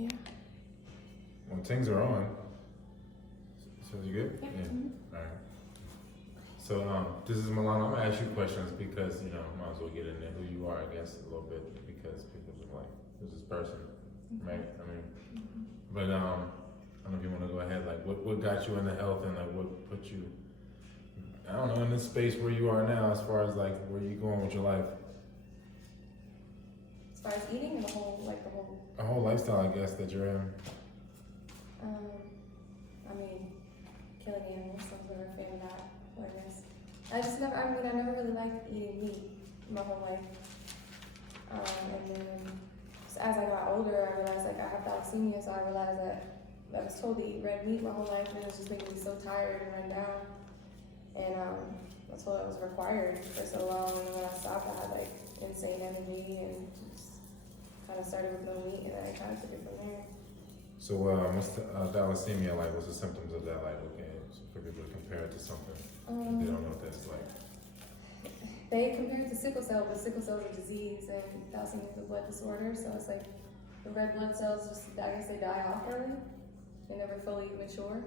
Yeah. Well, things are on. So you good? Yeah. Yeah. Mm-hmm. All right. So this is Milano. I'm gonna ask you questions because might as well get into who you are, I guess, a little bit because people are like, who's this person, right? I mean, but I don't know if you want to go ahead. Like, what got you into health and like what put you, I don't know, in this space where you are now, as far as like where you going with your life? As far as eating and A whole lifestyle, I guess, that you're in. I mean, killing animals, I was never a fan of that, I guess. I never really liked eating meat my whole life. And then as I got older, I realized like I have thalassemia, so I realized that I was told to eat red meat my whole life, and it was just making me so tired and run down. And I was told I was required for so long, and when I stopped, I had like insane energy and just kind of started with no meat, and then I kind of took it from there. So what's thalassemia like? What's the symptoms of that like? Okay, so for people to compare it to something, they don't know what that's like. They compare it to sickle cell, but sickle cell is a disease, and thalassemia is a blood disorder. So it's like the red blood cells I guess they die off early. They never fully mature.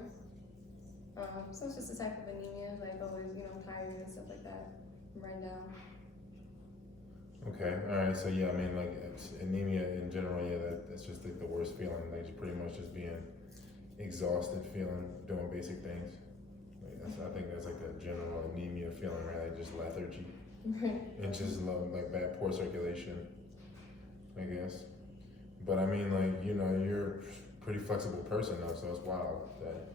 So it's just a type of anemia, like always, tired and stuff like that, run down. Okay, all right. So yeah, I mean, like anemia in general, yeah, that's just like the worst feeling. Like you're pretty much just being exhausted, feeling doing basic things. Like I think that's like a general anemia feeling, right? Like just lethargy. And just like bad poor circulation, I guess. But I mean, like you're a pretty flexible person though, so it's wild that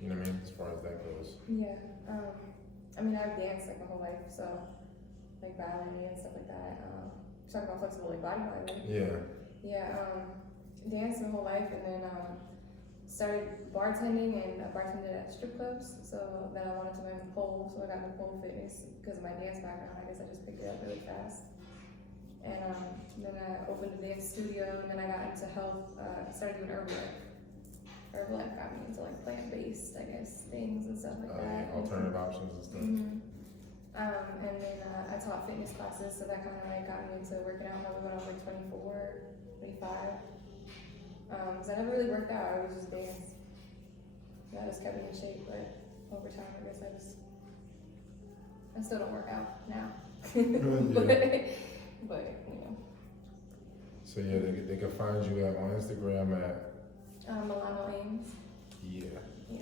what I mean as far as that goes. Yeah. I mean, I've danced like my whole life, so like ballet and stuff like that. Talking about flexible like body part, right? Yeah. Yeah. Danced my whole life, and then started bartending and I bartended at strip clubs. So then I wanted to learn the pole, so I got into pole fitness because of my dance background. I guess I just picked it up really fast. And then I opened a dance studio, and then I got into health. Started doing Herbalife. Herbalife got me into like plant-based, I guess, things and stuff like that. Alternative options and stuff. Mm-hmm. And then I taught fitness classes, so that kind of like got me into working out probably when I was like 24, 25. So I never really worked out, I was just dance. That just kept me in shape, but over time, I guess I still don't work out now. but So yeah, they can find you on Instagram at Milano Ames. Yeah. Yeah.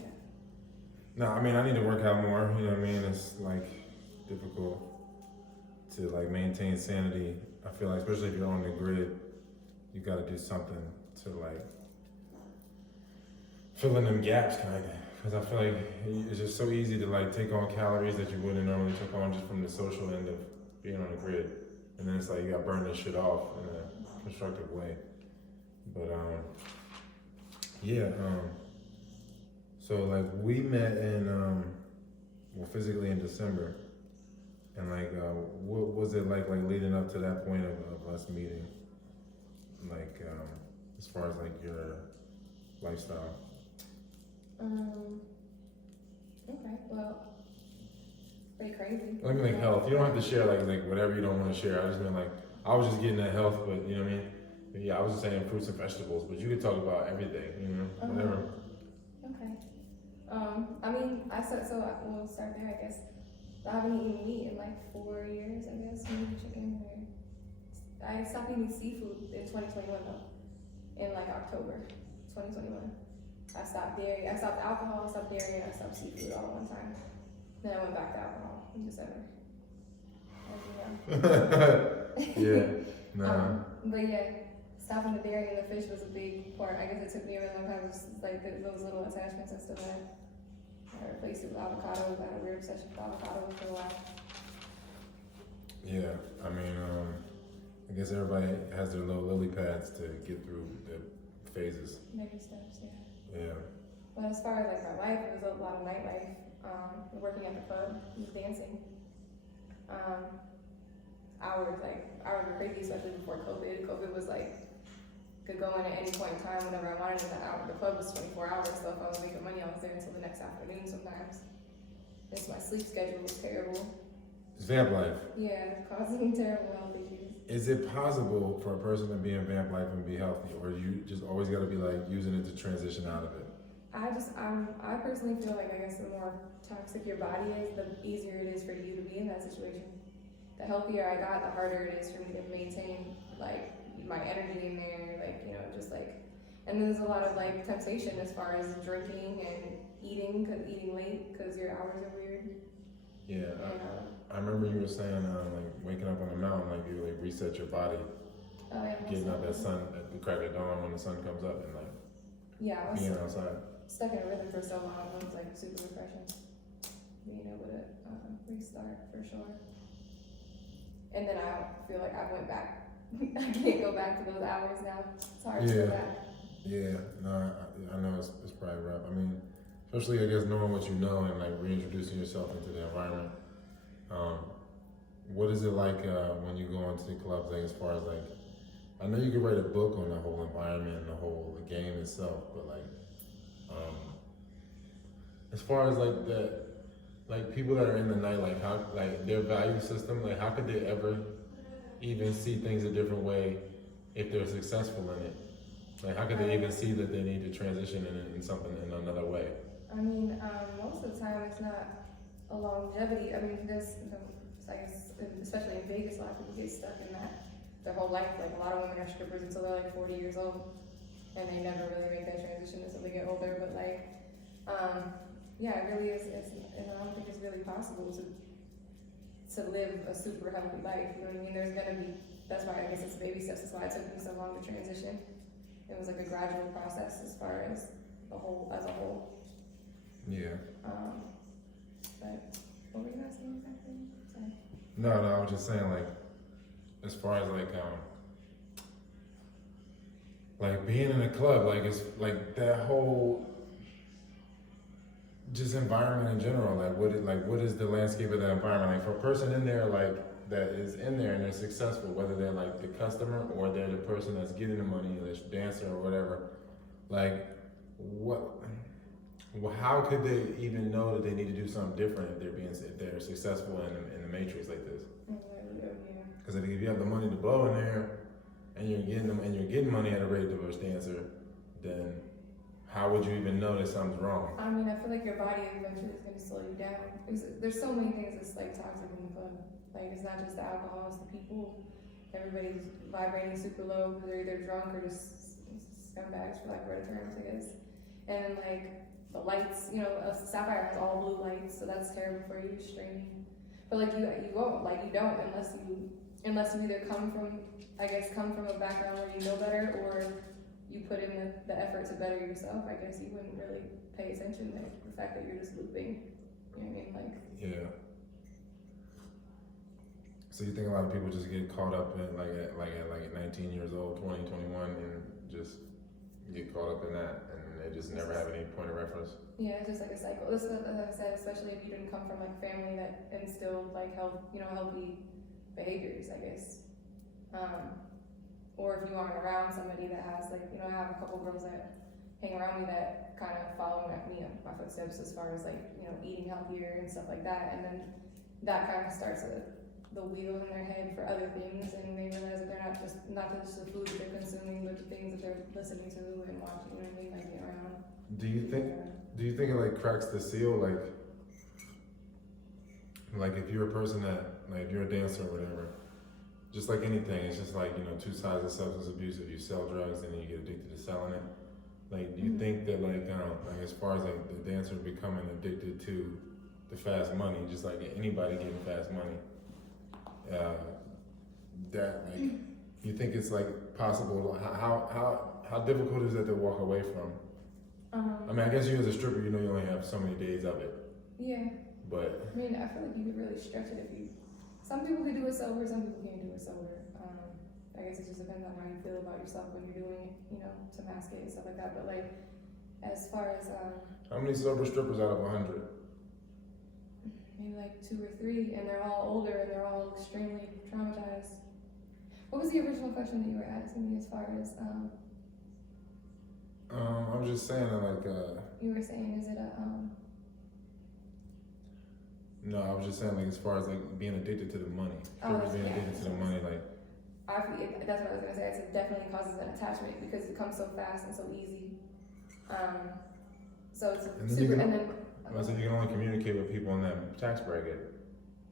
No, I mean I need to work out more. You know what I mean? It's like difficult to like maintain sanity. I feel like, especially if you're on the grid, you got to do something to like fill in them gaps, kind of. Because I feel like it's just so easy to like take on calories that you wouldn't normally take on just from the social end of being on the grid, and then it's like you got to burn this shit off in a constructive way. But so like we met in physically in December, and like what was it like leading up to that point of us meeting, like as far as like your lifestyle? Okay, well, pretty crazy. I mean, like health. You don't have to share like whatever you don't want to share. I just mean like I was just getting at health, but you know what I mean. But yeah, I was just saying fruits and vegetables, but you could talk about everything, whatever. Okay. I mean, we'll start there, I guess. I haven't eaten meat in like 4 years, I guess. Maybe chicken or I stopped eating seafood in 2021 though, in like October 2021. I stopped dairy, I stopped alcohol, I stopped dairy, and I stopped seafood all at one time. Then I went back to alcohol in December. As you know. Yeah. Nah. But yeah, stopping the dairy and the fish was a big part. I guess it took me a really long time. It was like those little attachments I still had. I replaced it with avocados. I had a weird obsession with avocados for a while. Yeah, I mean, I guess everybody has their little lily pads to get through the phases. Maybe steps, yeah. Yeah. But as far as like my life, it was a lot of nightlife. Working at the club, just dancing. Hours were crazy, especially before COVID. COVID was like, could go in at any point in time whenever I wanted. The club was 24 hours, so if I was making money, I was there until the next afternoon sometimes. Just my sleep schedule was terrible. It's vamp life. Yeah, causing terrible health issues. is it possible for a person to be in vamp life and be healthy, or you just always got to be like using it to transition out of it? I personally feel like, I guess, the more toxic your body is, the easier it is for you to be in that situation. The healthier I got, the harder it is for me to maintain, like, my energy in there, like, you know, just like, and then there's a lot of, like, temptation as far as drinking and eating late, because your hours are weird. Yeah, And, I remember you were saying like waking up on the mountain, like you like reset your body, oh yeah, getting out that sun at the crack of dawn when the sun comes up, and like yeah, I was being outside. stuck in a rhythm for so long. It was like super refreshing, being able to restart for sure. And then I feel like I went back. I can't go back to those hours now. It's hard to go back. Yeah, no, I know it's probably rough. I mean, especially I guess knowing what you know and like reintroducing yourself into the environment. What is it like when you go into the clubs? Like as far as like, I know you could write a book on the whole environment and the game itself, but like, as far as like like people that are in the night, like how like their value system, like how could they ever even see things a different way if they're successful in it? Like, how could they even see that they need to transition in something in another way? I mean, most of the time it's not a longevity. I mean, I guess, especially in Vegas, a lot of people get stuck in that their whole life. Like, a lot of women are strippers until they're like 40 years old, and they never really make that transition until they get older. But like, yeah, it really is. And I don't think it's really possible to live a super healthy life. You know what I mean? There's gonna be. That's why I guess it's baby steps. That's why it took me so long to transition. It was like a gradual process as far as a whole. Yeah. But what were you asking exactly? Sorry. No, I was just saying like, as far as like being in a club, like it's like that whole just environment in general. Like what is the landscape of that environment? Like for a person in there, like that is in there and they're successful, whether they're like the customer or they're the person that's getting the money, or the dancer or whatever. Like how could they even know that they need to do something different if they're successful in the matrix like this? Because if you have the money to blow in there and you're getting money at a rate of a dancer, then how would you even know that something's wrong? I mean, I feel like your body eventually is going to slow you down. There's so many things that's like toxic in the club. Like, it's not just the alcohol, it's the people. Everybody's vibrating super low because they're either drunk or just scumbags, for lack of better terms, I guess. And like the lights, you know, Sapphire has all blue lights, so that's terrible for you, streaming. But like you won't, like you don't unless you either come from a background where you know better, or you put in the effort to better yourself. I guess you wouldn't really pay attention to the fact that you're just looping. You know what I mean? Like, yeah. So you think a lot of people just get caught up in at 19 years old, 20, 21, and just get caught up in that, and they just never have any point of reference? Yeah, it's just like a cycle. This is, as I said, especially if you didn't come from like family that instilled like healthy behaviors, I guess. Or if you aren't around somebody that has like, you know, I have a couple girls that hang around me that kind of follow my footsteps as far as like, you know, eating healthier and stuff like that, and then that kind of starts the wheel in their head for other things, and they realize that they're not just the food that they're consuming, but the things that they're listening to and watching, you know what I mean, like being around. Do you think it like cracks the seal, like if you're a person that, like if you're a dancer or whatever, just like anything, it's just like, you know, two sides of substance abuse. If you sell drugs and then you get addicted to selling it, like do you think that like as far as like the dancer becoming addicted to the fast money, just like anybody getting fast money, that like you think it's like possible? How difficult is it to walk away from? I mean, I guess you as a stripper, you know, you only have so many days of it. Yeah. But I mean, I feel like you could really stretch it if you. Some people can do it sober, some people can't do it sober. I guess it just depends on how you feel about yourself when you're doing it, you know, to mask it and stuff like that. But like, as far as how many sober strippers out of 100? Maybe like 2 or 3, and they're all older and they're all extremely traumatized. What was the original question that you were asking me as far as I was just saying that like you were saying, is it a No, I was just saying like as far as like being addicted to the money. Strippers being addicted to the money, like that's what I was gonna say. It definitely causes an attachment because it comes so fast and so easy. So it's And then super. you can, And then I said you can only communicate with people in that tax bracket,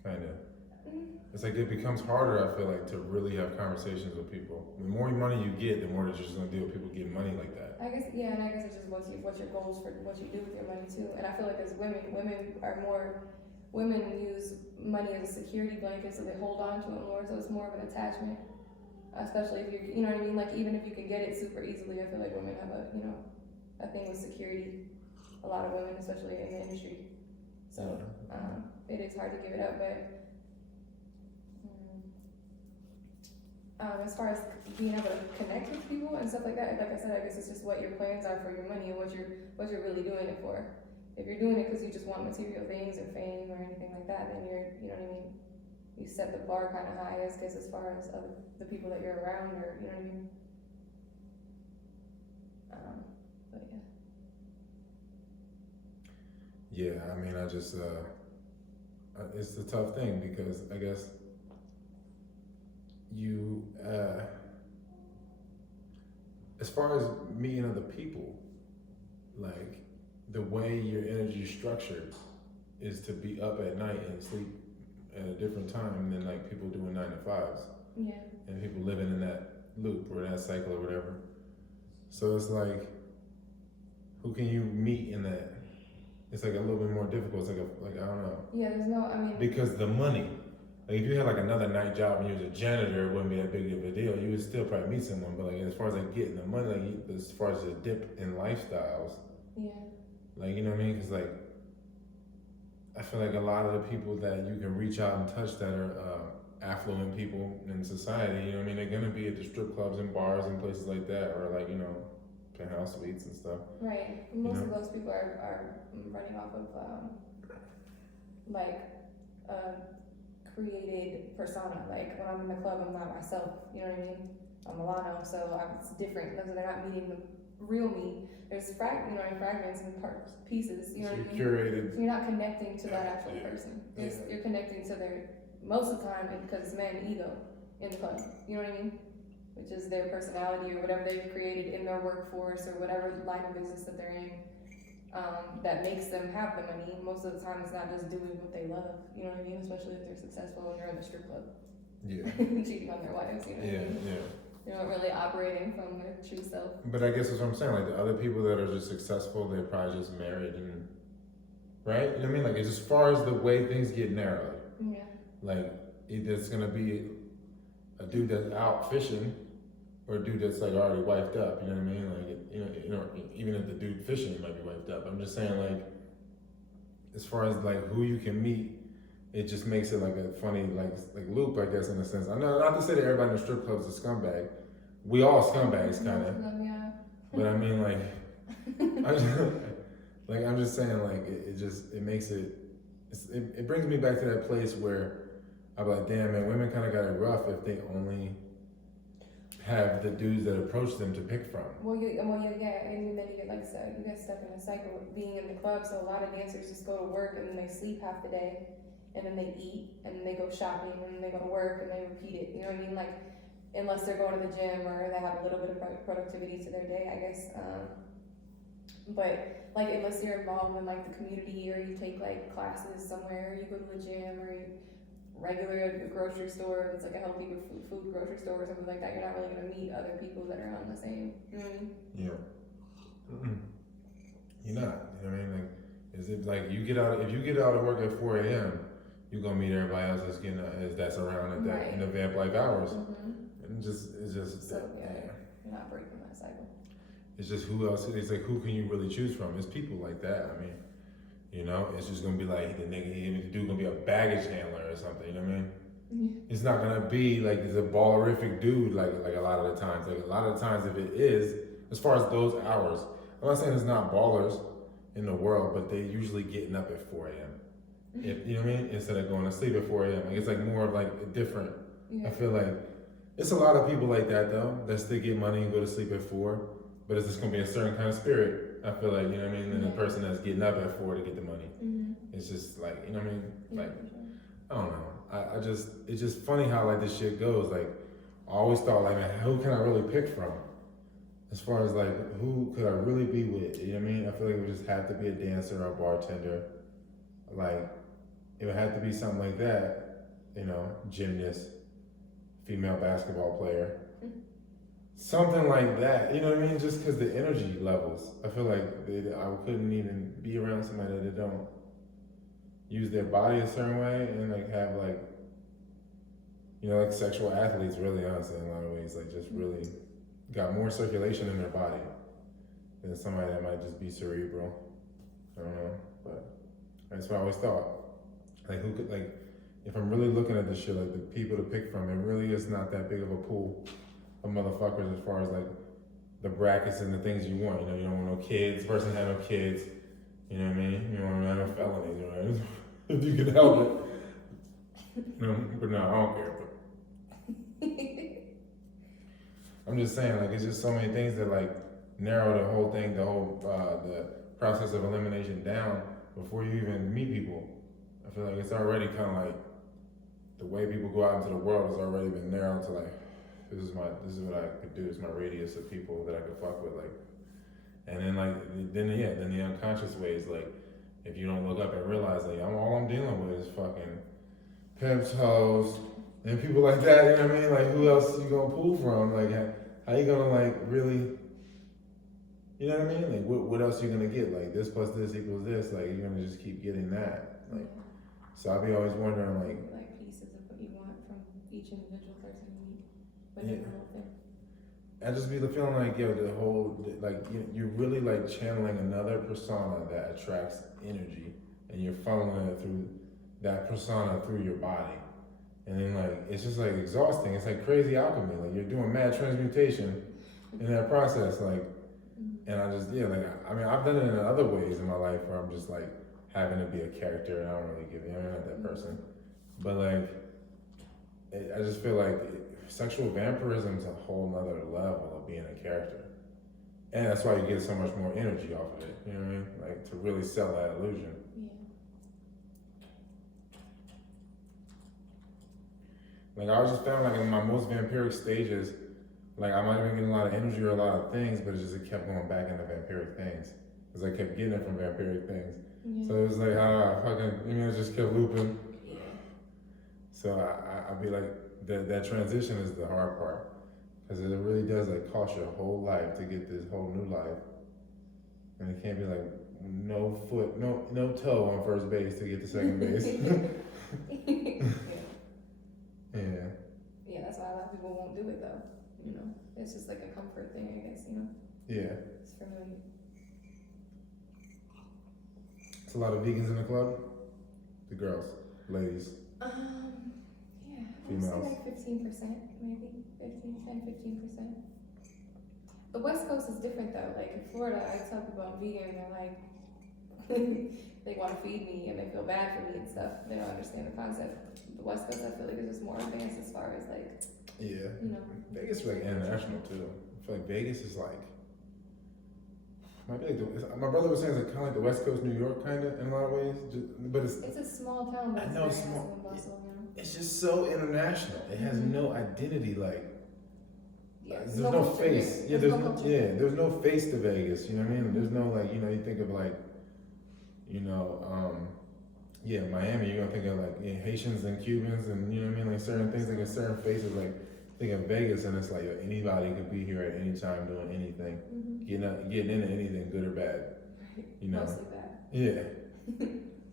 kind of. It's like it becomes harder, I feel like, to really have conversations with people. The more money you get, the more that you're just gonna deal with people getting money like that. I guess, yeah, and I guess it's just what's your goals for what you do with your money too. And I feel like as women use money as a security blanket, so they hold on to it more. So it's more of an attachment, especially if you know what I mean. Like even if you can get it super easily, I feel like women have a thing with security. A lot of women, especially in the industry. So it is hard to give it up, but. As far as being able to connect with people and stuff like that, like I said, I guess it's just what your plans are for your money and what you're really doing it for. If you're doing it because you just want material things or fame or anything like that, then you know what I mean. You set the bar kind of high, as far as the people that you're around, or you know what I mean. But yeah. Yeah, I mean, I just it's a tough thing because I guess. You, as far as meeting other people, like the way your energy is structured is to be up at night and sleep at a different time than like people doing 9 to 5s. Yeah. And people living in that loop or that cycle or whatever. So it's like, who can you meet in that? It's like a little bit more difficult. It's like I don't know. Yeah, there's no, I mean. Because the money. Like if you had like another night job and you was a janitor, it wouldn't be that big of a deal. You would still probably meet someone, but like as far as like getting the money, like as far as the dip in lifestyles, Yeah. Like you know what I mean? Because like I feel like a lot of the people that you can reach out and touch that are affluent people in society, you know what I mean? They're gonna be at the strip clubs and bars and places like that, or like penthouse suites and stuff. Right. Most of those people are running off of created persona. Like when I'm in the club, I'm not myself. You know what I mean? I'm Milano, so it's different. They're not meeting the real me. There's fragments and parts, pieces. You know what I mean? Curated. So you're not connecting to that actual person. You're connecting to their, most of the time, because it's man ego in the club. You know what I mean? Which is their personality or whatever they've created in their workforce or whatever line of business that they're in. That makes them have the money. Most of the time, it's not just doing what they love. You know what I mean? Especially if they're successful and they're in the strip club. Yeah. Cheating on their wives. You know what I mean? Yeah. They're not really operating from their true self. But I guess that's what I'm saying. Like the other people that are just successful, they're probably just married and right. You know what I mean? Like it's as far as the way things get narrowed. Yeah. Like either it's gonna be a dude that's out fishing, or a dude that's like already wifed up. You know what I mean? Like even if the dude fishing might be wifed up. I'm just saying like, as far as like who you can meet, it just makes it like a funny like loop, I guess, in a sense. I know not to say that everybody in the strip club is a scumbag. We all scumbags, kind of. Yeah. But I mean, like, I'm just saying, like, it makes it. It brings me back to that place where I'm like, damn man, women kind of got it rough if they only have the dudes that approach them to pick from. Well, yeah, and then you get, like I said, you get stuck in a cycle of being in the club. So a lot of dancers just go to work and then they sleep half the day, and then they eat, and then they go shopping, and then they go to work, and they repeat it. You know what I mean? Like, unless they're going to the gym or they have a little bit of productivity to their day, I guess. But like, unless you're involved in like the community, or you take like classes somewhere, or you go to the gym, or you regular at a grocery store, if it's like a healthy food grocery store or something like that, you're not really gonna meet other people that are on the same. You know what I mean? Yeah. Mm-mm. You're not. You know what I mean? Like, is it like if you get out of work at 4 a.m., you're gonna meet everybody else that's around at that in the vamp life hours. Mm-hmm. It's just so you're not breaking that cycle. It's just who else? It's like who can you really choose from? It's people like that. I mean, it's just gonna be like the dude gonna be a baggage handler or something. You know what I mean? Yeah. It's not gonna be like it's a ballerific dude like a lot of the times. Like a lot of the times, if it is, as far as those hours, I'm not saying it's not ballers in the world, but they usually getting up at 4 a.m. If you know what I mean, instead of going to sleep at 4 a.m. Like it's like more of like a different. Yeah. I feel like it's a lot of people like that though that still get money and go to sleep at 4, but it's just gonna be a certain kind of spirit. I feel like, you know what I mean, than the person that's getting up at 4 to get the money. Mm-hmm. It's just like, you know what I mean, like sure. I don't know. It's just funny how like this shit goes. Like I always thought like, man, who can I really pick from? As far as like, who could I really be with? You know what I mean? I feel like it would just have to be a dancer or a bartender. Like, it would have to be something like that, you know, gymnast, female basketball player, something like that. You know what I mean? Just because the energy levels, I feel like I couldn't even be around somebody that don't use their body a certain way and like have like, you know, like sexual athletes really, honestly, in a lot of ways, like just really got more circulation in their body than somebody that might just be cerebral. I don't know, but that's what I always thought. Like, who could, like, if I'm really looking at this shit, like the people to pick from, it really is not that big of a pool of motherfuckers as far as like the brackets and the things you want. You know, you don't want no kids, person have no kids. You know what I mean? You don't want to have no felonies, right? If you can help it. No, but no, I don't care. But I'm just saying, like, it's just so many things that like narrow the whole thing, the whole the process of elimination down before you even meet people. I feel like it's already kind of like the way people go out into the world has already been narrowed to like, this is what I could do. It's my radius of people that I could fuck with, like, and then like then the unconscious ways, like if you don't look up and realize like all I'm dealing with is fucking pimps, hoes, and people like that. You know what I mean? Like, who else you gonna pull from? Like, how you gonna like really? You know what I mean? Like, what else you gonna get? Like, this plus this equals this. Like, you're gonna just keep getting that. Like, so I'll be always wondering, like pieces of what you want from each individual person you meet, but yeah. The whole thing. I just be feeling like, yo, the whole, like, you're really like channeling another persona that attracts energy, and you're funneling it through that persona through your body, and then like it's just like exhausting. It's like crazy alchemy. Like, you're doing mad transmutation in that process. Like, and I just like I mean I've done it in other ways in my life where I'm just like having to be a character, and I don't really give I'm not that person. But like, I just feel like sexual vampirism is a whole nother level of being a character. And that's why you get so much more energy off of it. You know what I mean? Like, to really sell that illusion. Yeah. Like, I was just found like in my most vampiric stages, like I might have been getting a lot of energy or a lot of things, but it kept going back into vampiric things. Because I kept getting it from vampiric things. Yeah. So it was like, it just kept looping. Yeah. So I'd be like, that transition is the hard part. Because it really does like cost your whole life to get this whole new life. And it can't be like no foot, no toe on first base to get to second base. Yeah. Yeah, that's why a lot of people won't do it though. You know, it's just like a comfort thing, I guess, you know? Yeah. It's familiar. It's a lot of vegans in the club? The girls, ladies. Yeah, females. I would say like 15%, maybe 10-15%. The West Coast is different though. Like in Florida, I tell people I'm vegan, and they're like, they want to feed me and they feel bad for me and stuff. They don't understand the concept. The West Coast, I feel like, is just more advanced as far as like, yeah, you know. Vegas is like international too. I feel like Vegas is like, might be like my brother was saying it's like kind of like the West Coast, New York, kind of in a lot of ways. But it's a small town. But I know it's small. It's just so international. It has no identity. Like, there's no face. Yeah, there's no face to Vegas. You know what I mean? There's no like, you think of like, Miami. You're gonna think of like Haitians and Cubans, and you know what I mean, like certain things, like certain faces. Like, think of Vegas, and it's like anybody could be here at any time doing anything, getting into anything, good or bad. You know, mostly bad. Yeah.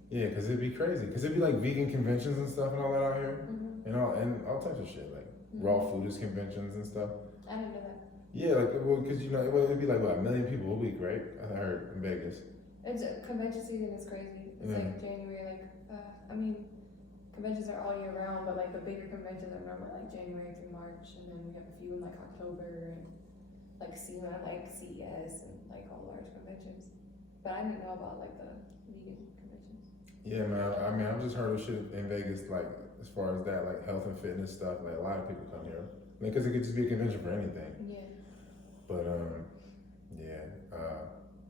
Yeah, because it'd be crazy. Because it'd be like vegan conventions and stuff and all that out here. And all types of shit, like raw foodist conventions and stuff. I didn't know that. Yeah, like, well, because it'd be like, what, 1 million people a week, right? I heard in Vegas. Convention season is crazy. It's like January, conventions are all year round, but like the bigger conventions are normally like January through March, and then we have a few in like October, and like SEMA, like CES, and like all large conventions. But I didn't know about like the vegan conventions. Yeah, man. I mean, I've just heard of shit in Vegas, like as far as that, like health and fitness stuff. Like a lot of people come here, because it could just be a convention for anything. Yeah. But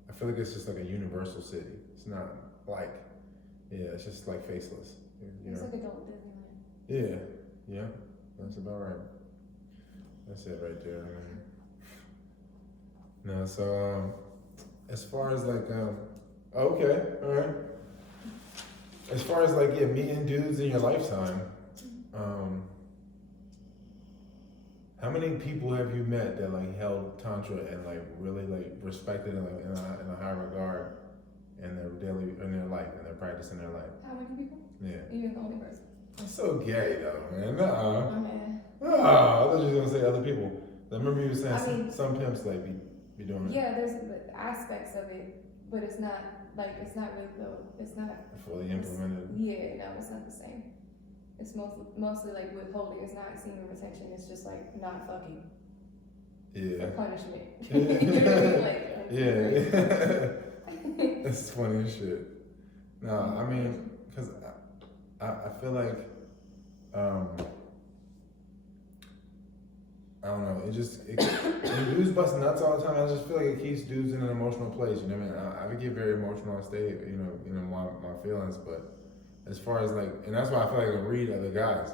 I feel like it's just like a universal city. It's not like, it's just like faceless. It's like adult Disneyland. Yeah, that's about right. That's it right there. No, so as far as like okay, all right. As far as like meeting dudes in your lifetime, um, how many people have you met that like held tantra and like really like respected it like in a high regard in their life and their practice in their life? How many people? Yeah. You're the only person. That's so gay though, man. Oh man. I thought you were gonna say other people. I remember you were saying I mean, some pimps like be doing it. Yeah, there's aspects of it, but it's not like it's not really though. It's not Fully implemented. Yeah, no, it's not the same. It's mostly like withholding. It's not semen retention. It's just like not fucking. Yeah. For punishment. You know what I mean? Like, yeah. That's funny as shit. No, I mean, cause I feel like, I don't know. When dudes bust nuts all the time, I just feel like it keeps dudes in an emotional place. You know what I mean? I get very emotional. I stay, my feelings. But as far as like, and that's why I feel like I can read other guys,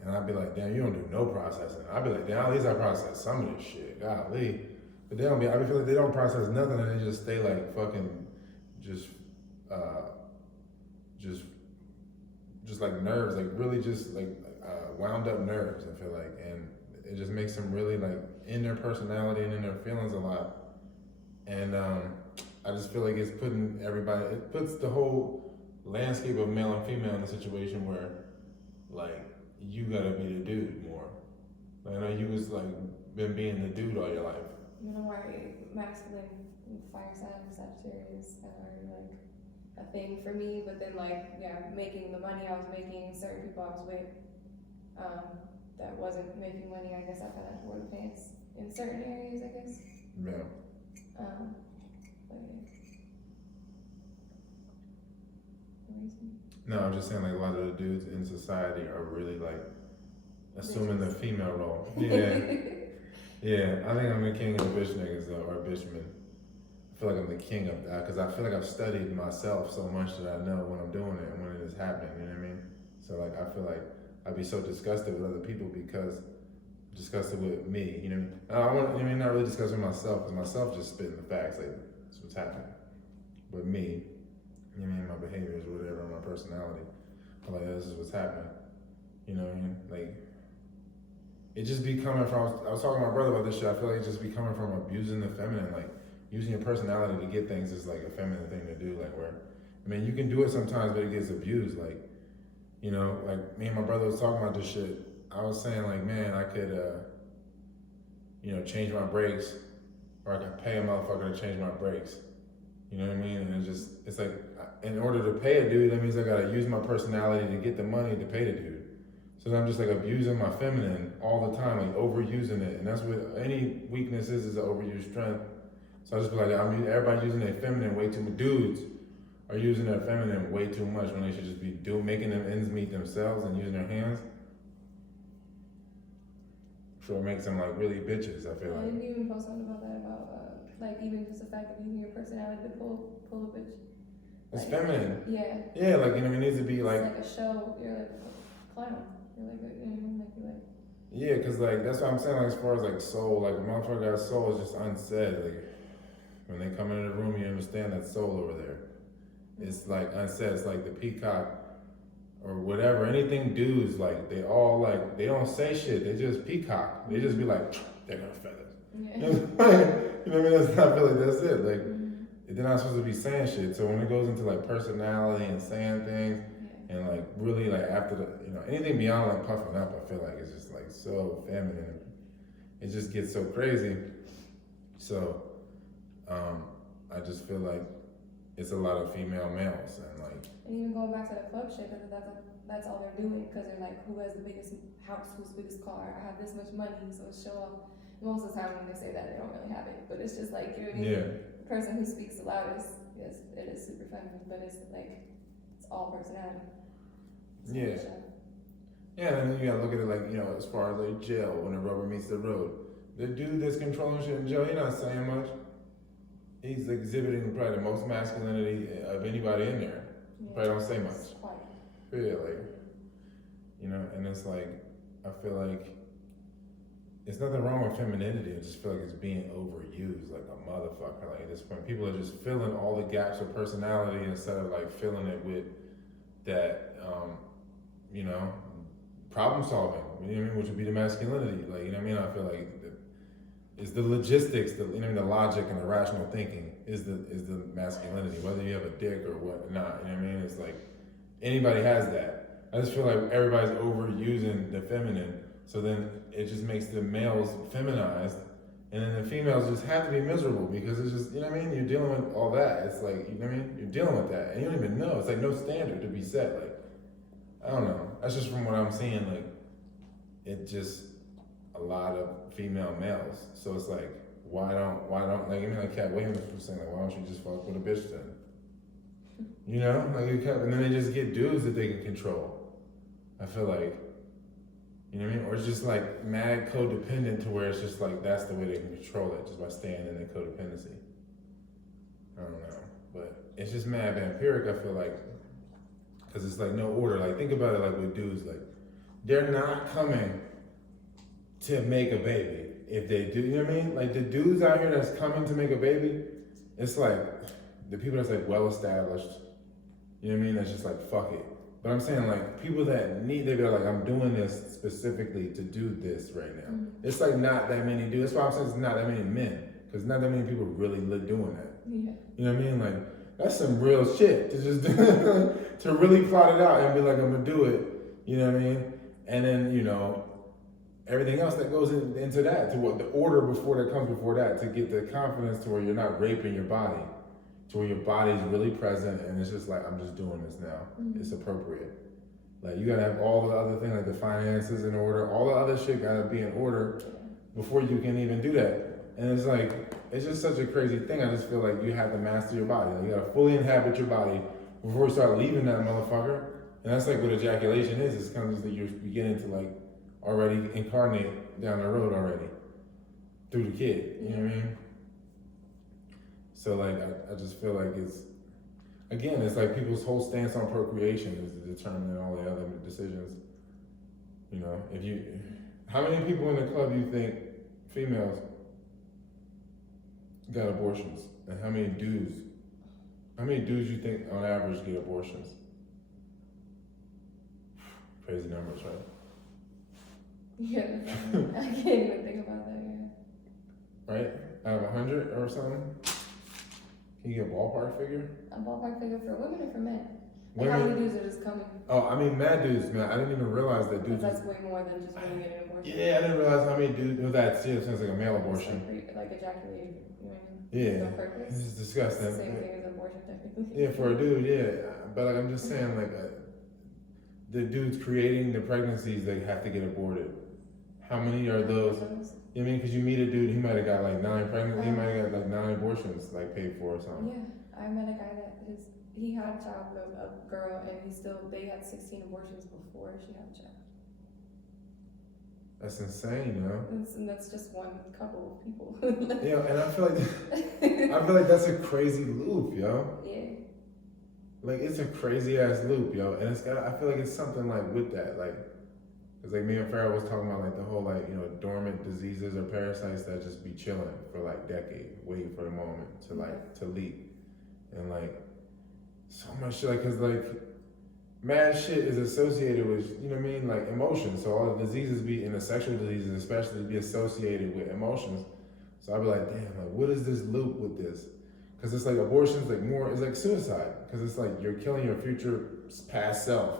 and I'd be like, damn, you don't do no processing. I'd be like, damn, at least I process some of this shit. Golly. But they don't be. I feel like they don't process nothing, and they just stay like fucking, just like nerves, like really just like wound up nerves. I feel like, and it just makes them really like in their personality and in their feelings a lot. And I just feel like it puts the whole landscape of male and female in a situation where like you gotta be the dude more. Like, I know you was like been being the dude all your life. You know why masculine fire sign Sagittarius are like a thing for me, but then like making the money I was making, certain people I was with that wasn't making money, I guess I kind of wore the pants in certain areas, I guess. Yeah. But No, I'm just saying like a lot of the dudes in society are really like assuming the female role. Yeah. Yeah, I think I'm the king of the bitch niggas though, or bitchmen. I feel like I'm the king of that because I feel like I've studied myself so much that I know when I'm doing it and when it is happening, you know what I mean? So like I feel like I'd be so disgusted with other people because I'm disgusted with me, you know what I mean? Not really disgusted with myself because myself just spitting the facts, like that's what's happening. But me, you know what I mean, my behaviors or whatever, my personality, I'm like, this is what's happening, you know what I mean? Like, it just be coming from, I was talking to my brother about this shit, I feel like it just be coming from abusing the feminine, like, using your personality to get things is like a feminine thing to do, like where, I mean, you can do it sometimes, but it gets abused, like, you know, like me and my brother was talking about this shit, I was saying like, man, I could, change my brakes, or I could pay a motherfucker to change my brakes, you know what I mean, and it's like, in order to pay a dude, that means I gotta use my personality to get the money to pay the dude. So I'm just like abusing my feminine all the time, like overusing it, and that's what any weakness is an overused strength. So I just be like, everybody using their feminine way too much. Dudes are using their feminine way too much when they should just be making them ends meet themselves and using their hands. So it makes them like really bitches, I feel like. Didn't you even post something about that, like even just the fact of using your personality to pull a bitch? It's like, feminine. Yeah. Yeah, like, it needs to be like. It's like a show, you're like a clown. You're like, Yeah, cause like, that's what I'm saying, like as far as like soul, like a motherfucker got soul is just unsaid, like. When they come into the room, you understand that soul over there. It's like unsaid. It's like the peacock or whatever. Anything dudes, like they all like, they don't say shit. They just peacock. They just be like, they're gonna feathers. Yeah. You know what I mean? I feel like that's it. Like they're not supposed to be saying shit. So when it goes into like personality and saying things and like really like after the, anything beyond like puffing up, I feel like it's just like so feminine. It just gets so crazy. So. I just feel like it's a lot of female males and like. And even going back to the club shit, that's all they're doing because they're like, who has the biggest house, who's the biggest car? I have this much money, so it's show off. Most of the time when they say that, they don't really have it, but it's just like, you know what I mean? Yeah. The person who speaks the loudest, it is super feminine, but it's like it's all personality. Yeah. Yeah, and then you gotta look at it like, as far as like jail, when the rubber meets the road. The dude that's controlling shit in jail, he's not saying much. He's exhibiting probably the most masculinity of anybody in there. Yeah. Probably don't say much. Yeah, like, and it's like, I feel like it's nothing wrong with femininity. I just feel like it's being overused like a motherfucker. Like at this point, people are just filling all the gaps of personality instead of like filling it with that, you know, problem solving. You know what I mean? Which would be the masculinity. Like, you know what I mean? I feel like it's the logistics, the, you know what I mean, the logic and the rational thinking is the masculinity. Whether you have a dick or what not, you know what I mean? It's like anybody has that. I just feel like everybody's overusing the feminine. So then it just makes the males feminized, and then the females just have to be miserable because it's just, you know what I mean? You're dealing with all that. It's like, you know what I mean? You're dealing with that, and you don't even know. It's like no standard to be set. Like, I don't know. That's just from what I'm seeing. Like, it just a lot of female males. So it's like, why don't like, I mean, like Cat Williams was saying, like, why don't you just fuck with a bitch then? You know, like, and then they just get dudes that they can control. I feel like. You know what I mean? Or it's just like mad codependent to where it's just like that's the way they can control it, just by staying in their codependency. I don't know. But it's just mad vampiric, I feel like. Because it's like no order. Like, think about it like with dudes, like, they're not coming to make a baby. If they do, you know what I mean? Like, the dudes out here that's coming to make a baby, it's like the people that's like well established, you know what I mean? That's just like, fuck it. But I'm saying, like, people that need, they be like, I'm doing this specifically to do this right now. Mm-hmm. It's like not that many dudes. That's why I'm saying it's not that many men. Because not that many people really live doing that. Yeah. You know what I mean? Like, that's some real shit to just, to really plot it out and be like, I'm going to do it. You know what I mean? And then, you know, everything else that goes into that, to what the order before that comes before that, to get the confidence to where you're not raping your body. To where your body's really present and it's just like, I'm just doing this now. Mm-hmm. It's appropriate. Like, you gotta have all the other things, like the finances in order, all the other shit gotta be in order before you can even do that. And it's like, it's just such a crazy thing. I just feel like you have to master your body. Like, you gotta fully inhabit your body before you start leaving that motherfucker. And that's like what ejaculation is. It's kind of just that you're beginning to like already incarnate down the road already through the kid. You know what I mean? So like, I just feel like it's, again, it's like people's whole stance on procreation is determining all the other decisions. You know, if you, how many people in the club you think, females, got abortions? And how many dudes you think on average get abortions? Crazy numbers, right? Yeah, I can't even think about that, yeah. Right? Out of 100 or something? Can you get a ballpark figure? A ballpark figure for women or for men? Like, how many dudes are just coming? Oh, I mean, mad dudes, man. I didn't even realize that dudes. That's way more than just women getting an abortion. Yeah, I didn't realize how many dudes. Well, that still sounds like a male abortion. Like ejaculating, you know? Yeah. No purpose. This is disgusting. It's the same thing as abortion, technically. Yeah, for a dude, yeah. But like, I'm just saying, like, the dudes creating the pregnancies, they have to get aborted. How many are those? You know what I mean? Because you meet a dude, he might have got like 9 pregnant, he might have got like 9 abortions like paid for or something. Yeah, I met a guy that he had a child with a girl, and they had 16 abortions before she had a child. That's insane, you know? And that's just one couple of people. Yeah, and I feel like that's a crazy loop, yo. Yeah. Like, it's a crazy ass loop, yo. And I feel like it's something like with that, like, because like me and Farrah was talking about like the whole like, you know, dormant diseases or parasites that just be chilling for like decades, waiting for the moment to like, to leap. And like, so much shit, like, cause like, mad shit is associated with, you know what I mean, like emotions. So all the diseases be, and the sexual diseases especially, be associated with emotions. So I'd be like, damn, like, what is this loop with this? Cause it's like abortion's like more, it's like suicide. Cause it's like you're killing your future past self.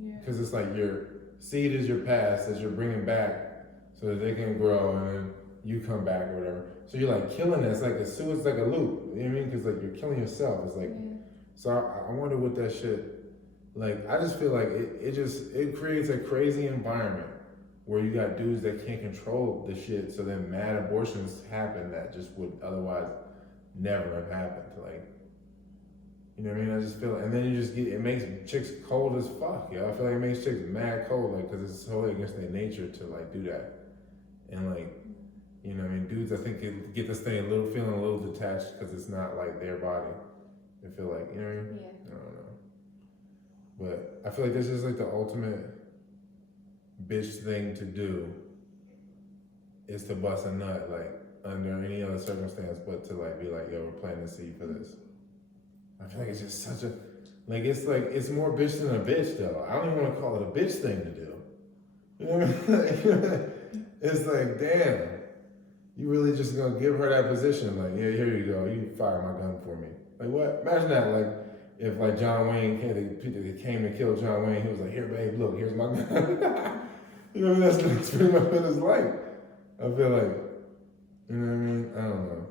Yeah. Cause it's like your seed is your past that you're bringing back so that they can grow and then you come back or whatever. So you're like killing it. It's like it's like a loop. You know what I mean? Cause like you're killing yourself. It's like, so I wonder what that shit, like, I just feel like it creates a crazy environment where you got dudes that can't control the shit. So then mad abortions happen that just would otherwise never have happened. Like, you know what I mean? I just feel, and then you just get, it makes chicks cold as fuck, yo. I feel like it makes chicks mad cold, like, cause it's totally against their nature to like do that. And like, you know what I mean? Dudes, I think get this thing feeling a little detached cause it's not like their body. They feel like, you know what I mean? Yeah. I don't know. But I feel like this is like the ultimate bitch thing to do is to bust a nut, like, under any other circumstance, but to, like, be like, yo, we're planting the seed for this. I feel like it's just such a, it's more bitch than a bitch, though. I don't even want to call it a bitch thing to do. You know what I mean? It's like, damn, you really just gonna give her that position? Like, yeah, here you go, you fire my gun for me. Like, what? Imagine that, like, if, like, John Wayne came to kill John Wayne, he was like, here, babe, look, here's my gun. You know, that's pretty much what it's like. I feel like, you know what I mean? I don't know.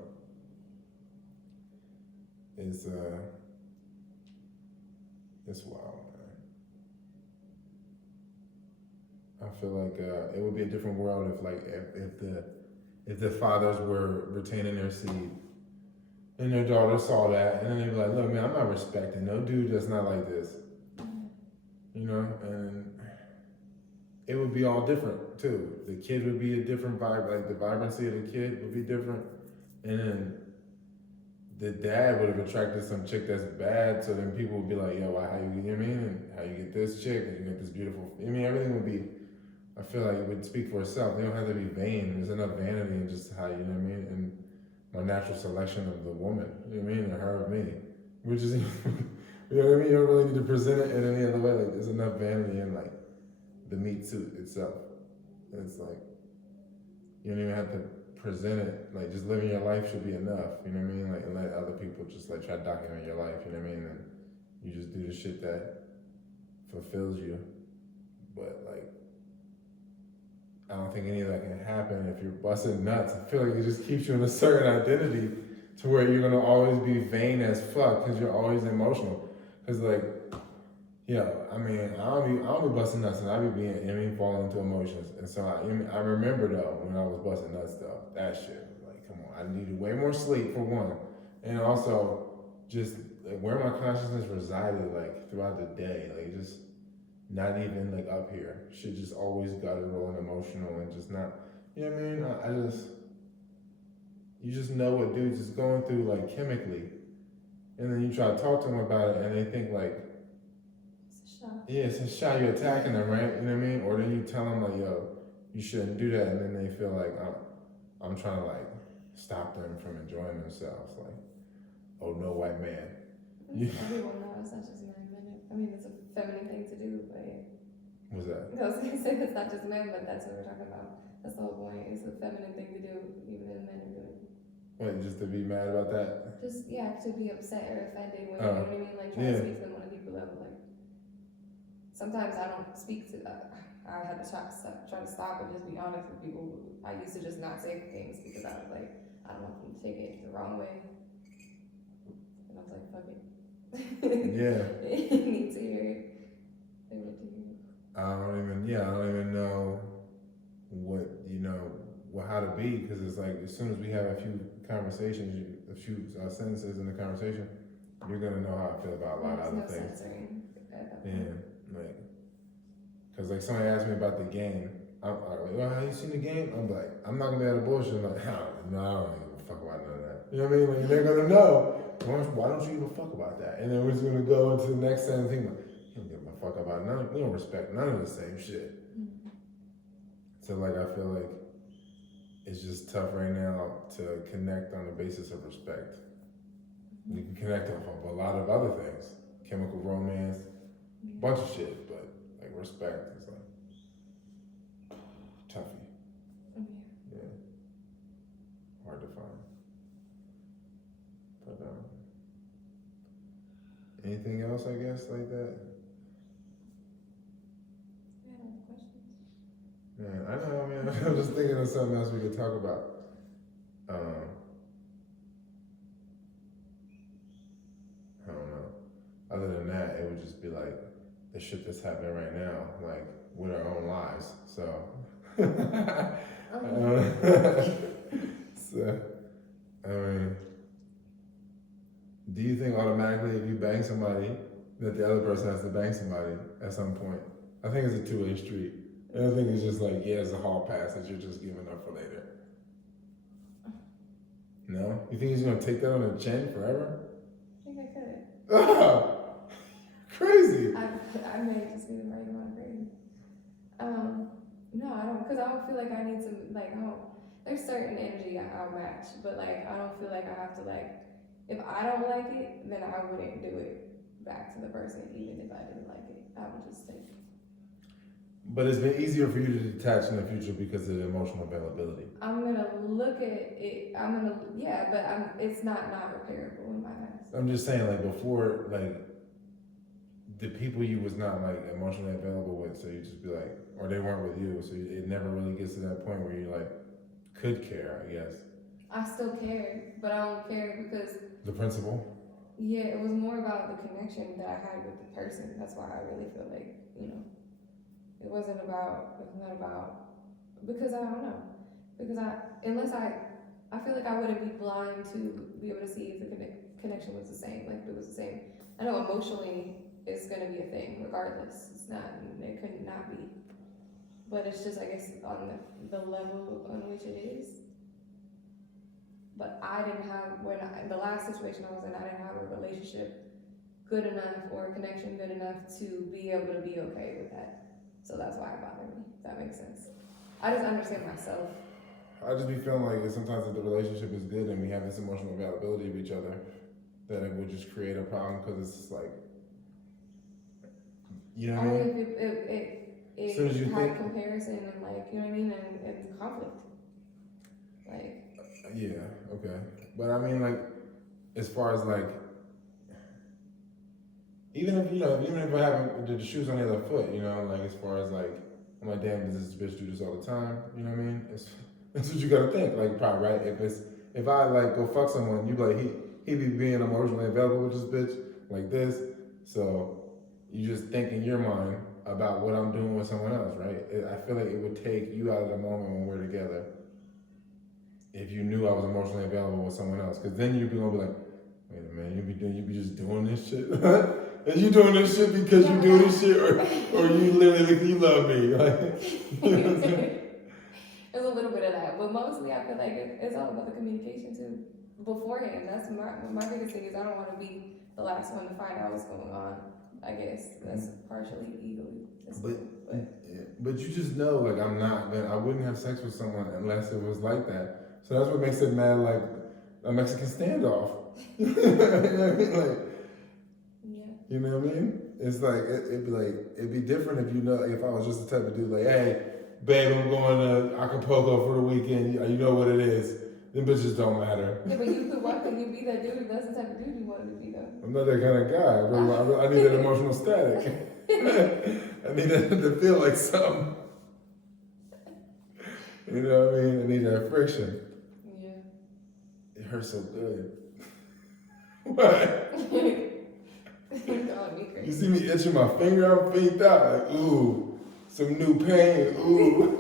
It's wild, man. I feel like it would be a different world if, like, if the fathers were retaining their seed, and their daughter saw that, and then they'd be like, look, man, I'm not respecting no dude that's not like this. You know, and it would be all different too. The kid would be a different vibe, like the vibrancy of the kid would be different. And then the dad would have attracted some chick that's bad, so then people would be like, yo, how you, you know what I mean? And how you get this chick, and you get this beautiful, I mean, everything would be, I feel like it would speak for itself. They don't have to be vain. There's enough vanity in just how, you know what I mean? And my natural selection of the woman, you know what I mean? Or her of me. Which is, you know what I mean? You don't really need to present it in any other way. Like, there's enough vanity in, like, the meat suit itself. And it's like, you don't even have to present it. Like, just living your life should be enough, you know what I mean? Like, and let other people just, like, try to document your life, you know what I mean? And you just do the shit that fulfills you. But, like, I don't think any of that can happen if you're busting nuts. I feel like it just keeps you in a certain identity to where you're gonna always be vain as fuck because you're always emotional. Cause, like, yeah, I mean, I don't be busting nuts, and I be being, I mean, falling into emotions. And so I remember though when I was busting nuts though, that shit was like, come on, I needed way more sleep for one, and also just like, where my consciousness resided like throughout the day, like just not even like up here. Shit just always got it rolling emotional and just not, you know what I mean? I just, you just know what dudes is going through like chemically, and then you try to talk to them about it, and they think like. Yeah, it's a shot, you're attacking them, right? You know what I mean? Or then you tell them like, yo, you shouldn't do that, and then they feel like I'm trying to like stop them from enjoying themselves. Like, oh no, white man. Everyone knows that's just men. I mean, it's a feminine thing to do, but What's that? I was gonna say it's not just men, but that's what we're talking about. That's the whole point. It's a feminine thing to do, even if men are doing it. Wait, just to be mad about that? Just to be upset or offended when you know what I mean, like trying to speak to them on a deeper level, like. Sometimes I don't speak to I had to try to stop and just be honest with people. I used to just not say things because I was like, I don't want them to take it the wrong way. And I was like, fuck it. Yeah. They need to hear it. They need to hear it. I don't even know how to be, because it's like as soon as we have a few conversations, a few sentences in the conversation, you're gonna know how I feel about a lot of other things. Yeah. Like, cause like somebody asked me about the game, I'm like, well, how you seen the game? I'm like, I'm not gonna be able to bullshit. I'm like, no, I don't give a fuck about none of that. You know what I mean? Like, they're gonna know. Why don't you give a fuck about that? And then we're just gonna go into the next sentence. Like, you don't give a fuck about none. We don't respect none of the same shit. Mm-hmm. So like, I feel like it's just tough right now to connect on the basis of respect. You can connect off of a lot of other things, chemical romance. Bunch of shit, but like respect is like toughie. Yeah, hard to find. But anything else, I guess, like that? Yeah, questions. Man, I know. I mean, I'm just thinking of something else we could talk about. I don't know. Other than that, it would just be like the shit that's happening right now, like with our own lives. So, so I mean, do you think automatically if you bang somebody that the other person has to bang somebody at some point? I think it's a two-way street. And I think it's just like, yeah, it's a hall pass that you're just giving up for later. No? You think he's gonna take that on the chin forever? I think I could. Oh, crazy. I may just be the right one crazy. No, I don't, because I don't feel like I need to, like, I don't, there's certain energy I'll match, but like I don't feel like I have to like, if I don't like it, then I wouldn't do it back to the person, even if I didn't like it. I would just think. But it's been easier for you to detach in the future because of the emotional availability. I'm gonna look at it. Yeah, but it's not repairable in my eyes. I'm just saying, like before, like the people you was not like emotionally available with, so you just be like, or they weren't with you, so it never really gets to that point where you like could care, I guess. I still care, but I don't care because The principle. yeah, it was more about the connection that I had with the person. That's why I really feel like, you know, it's not about, because I don't know, because I feel like I wouldn't be blind to be able to see if the connection was the same, like if it was the same. I know emotionally it's gonna be a thing regardless. It could not be, but it's just, I guess, on the level on which it is. But I didn't have, the last situation I was in, I didn't have a relationship good enough or a connection good enough to be able to be okay with that. So that's why it bothered me, if that makes sense. I just understand myself. I just be feeling like sometimes if the relationship is good and we have this emotional availability of each other, that it would just create a problem because it's just like, you know what I mean? Only if it Soon as you had think- comparison and like, you know what I mean, and conflict. Like, Yeah, okay. But I mean, like, as far as like, even if I have the shoes on the other foot, you know, like as far as like, I'm like, damn, does this bitch do this all the time? You know what I mean? That's what you gotta think, like, probably, right? If I like go fuck someone, you be like, he be being emotionally available with this bitch like this, so you just think in your mind about what I'm doing with someone else, right? I feel like it would take you out of the moment when we're together if you knew I was emotionally available with someone else, because then you'd be gonna be like, wait a minute, you be just doing this shit. And you doing this shit because you do this shit, or you literally think you love me, like, you know what I'm saying? there's a little bit of that, but mostly I feel like it's all about the communication too. Beforehand, that's my biggest thing is I don't want to be the last one to find out what's going on. I guess that's partially egoistic. But you just know, like, I wouldn't have sex with someone unless it was like that. So that's what makes it mad, like a Mexican standoff. You know what I mean? Like, yeah. you know what I mean? It's like it'd be different if you know, like, if I was just the type of dude like, hey, babe, I'm going to Acapulco for the weekend. You know what it is. Them bitches don't matter. Yeah, but why couldn't you be that dude? That's the type of dude you wanted to be, though. I'm not that kind of guy. I need that emotional static. I need that to feel like something. You know what I mean? I need that friction. Yeah. It hurts so good. What? You see me itching my finger, I'm freaked out. Like, ooh, some new pain. Ooh.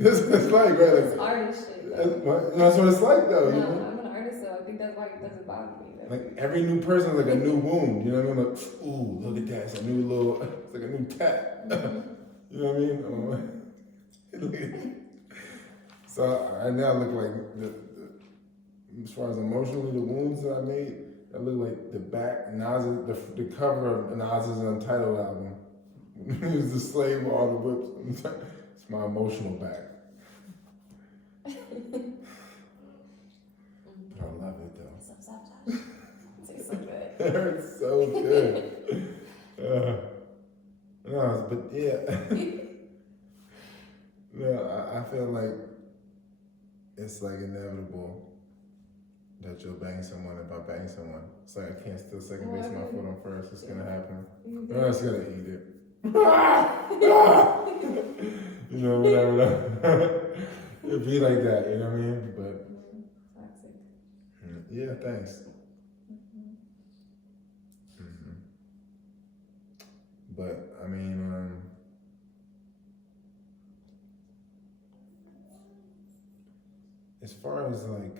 That's what it's like, right? Like, it's artist shit. That's what it's like, though. No, You know? I'm an artist, so I think that's why it doesn't bother me. Like every new person is like a new wound. You know what I mean? Like, ooh, look at that. It's a new little. It's like a new tat. You know what I mean? So I now look like as far as emotionally, the wounds that I made, I look like the back Nas, the cover of Nas's Untitled album. He was the slave of all the whips. It's my emotional back. But I love it though. It tastes so good. It hurts so good. No, but yeah. No, I feel like it's like inevitable that you'll bang someone if I bang someone. It's like I can't still second base my foot on first. It's gonna happen. I'm just gonna eat it. You know, whatever. It'd be like that, you know what I mean? But Toxic. yeah, thanks. But I mean, as far as like,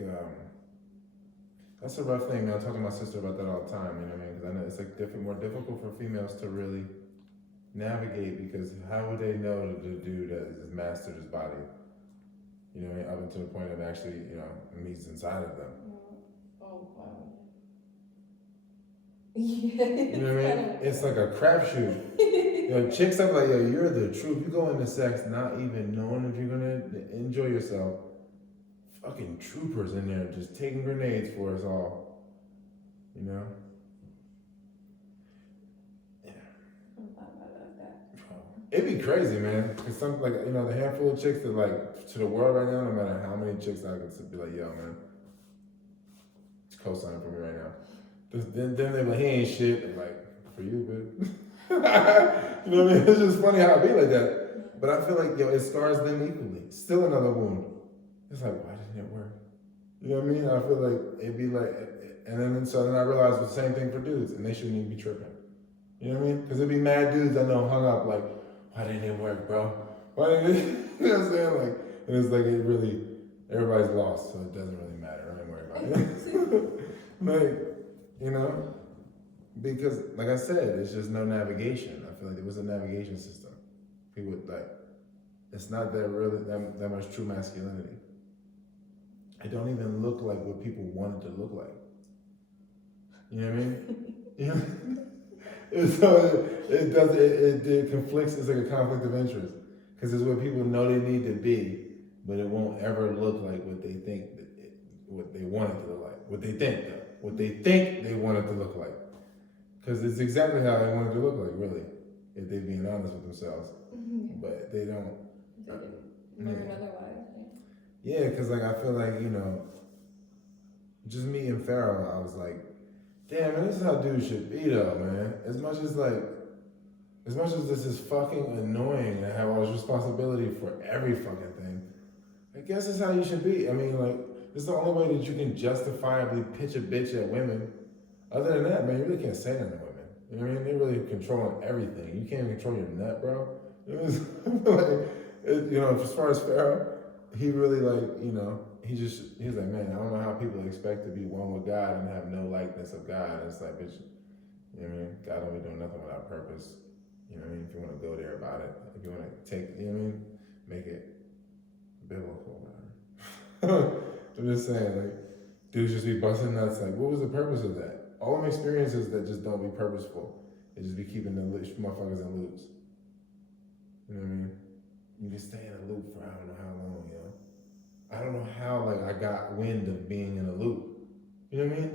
that's a rough thing, man. I talk to my sister about that all the time, you know what I mean? Because I know it's like more difficult for females to really navigate, because how would they know the dude that has mastered his body? You know what I mean? Up until the point of actually, you know, meets inside of them. Oh, wow. Yeah. You know what I mean? It's like a crapshoot. You know, chicks are like, yo, you're the truth. You go into sex not even knowing if you're gonna enjoy yourself, fucking troopers in there just taking grenades for us all. You know? It'd be crazy, man. Cause some like the handful of chicks that like to the world right now, no matter how many chicks I could be like, yo, man, it's co-signing for me right now. Then they're like, he ain't shit. I'm like, for you, bitch. You know what I mean? It's just funny how it be like that. But I feel like it scars them equally. Still another wound. It's like, why didn't it work? You know what I mean? I feel like it'd be like, and then so then I realized the same thing for dudes, and they shouldn't even be tripping. You know what I mean? Because it'd be mad dudes I know hung up like, why didn't it work, bro? Why didn't it? You know what I'm saying? Like, and it's like it really, everybody's lost, so it doesn't really matter. I don't worry about it. Like, because like I said, it's just no navigation. I feel like there was a navigation system. People like, it's not that really that much true masculinity. It don't even look like what people want it to look like. You know what I mean? You know? And so it conflicts. It's like a conflict of interest because it's what people know they need to be, but it won't ever look like what they think what they want it to look like. What they think though, what they think they want it to look like, because it's exactly how they want it to look like, really, if they're being honest with themselves. But they don't. They didn't learn otherwise. Yeah, because like I feel like just meeting Pharaoh, I was like, damn, man, this is how dudes should be though, man. As much as this is fucking annoying and have all this responsibility for every fucking thing, I guess it's how you should be. I mean, like, it's the only way that you can justifiably pitch a bitch at women. Other than that, man, you really can't say nothing to women. You know what I mean? They really controlling everything. You can't even control your nut, bro. As far as Pharaoh, he really he was like, man, I don't know how people expect to be one with God and have no likeness of God. And it's like, bitch, you know what I mean? God don't be doing nothing without purpose. You know what I mean? If you want to go there about it, if you want to take, you know what I mean? Make it biblical, whatever. I'm just saying, like, dudes just be busting nuts. Like, what was the purpose of that? All them experiences that just don't be purposeful, they just be keeping the motherfuckers in loops. You know what I mean? You can stay in a loop for I don't know how long, I don't know how, like, I got wind of being in a loop. You know what I mean?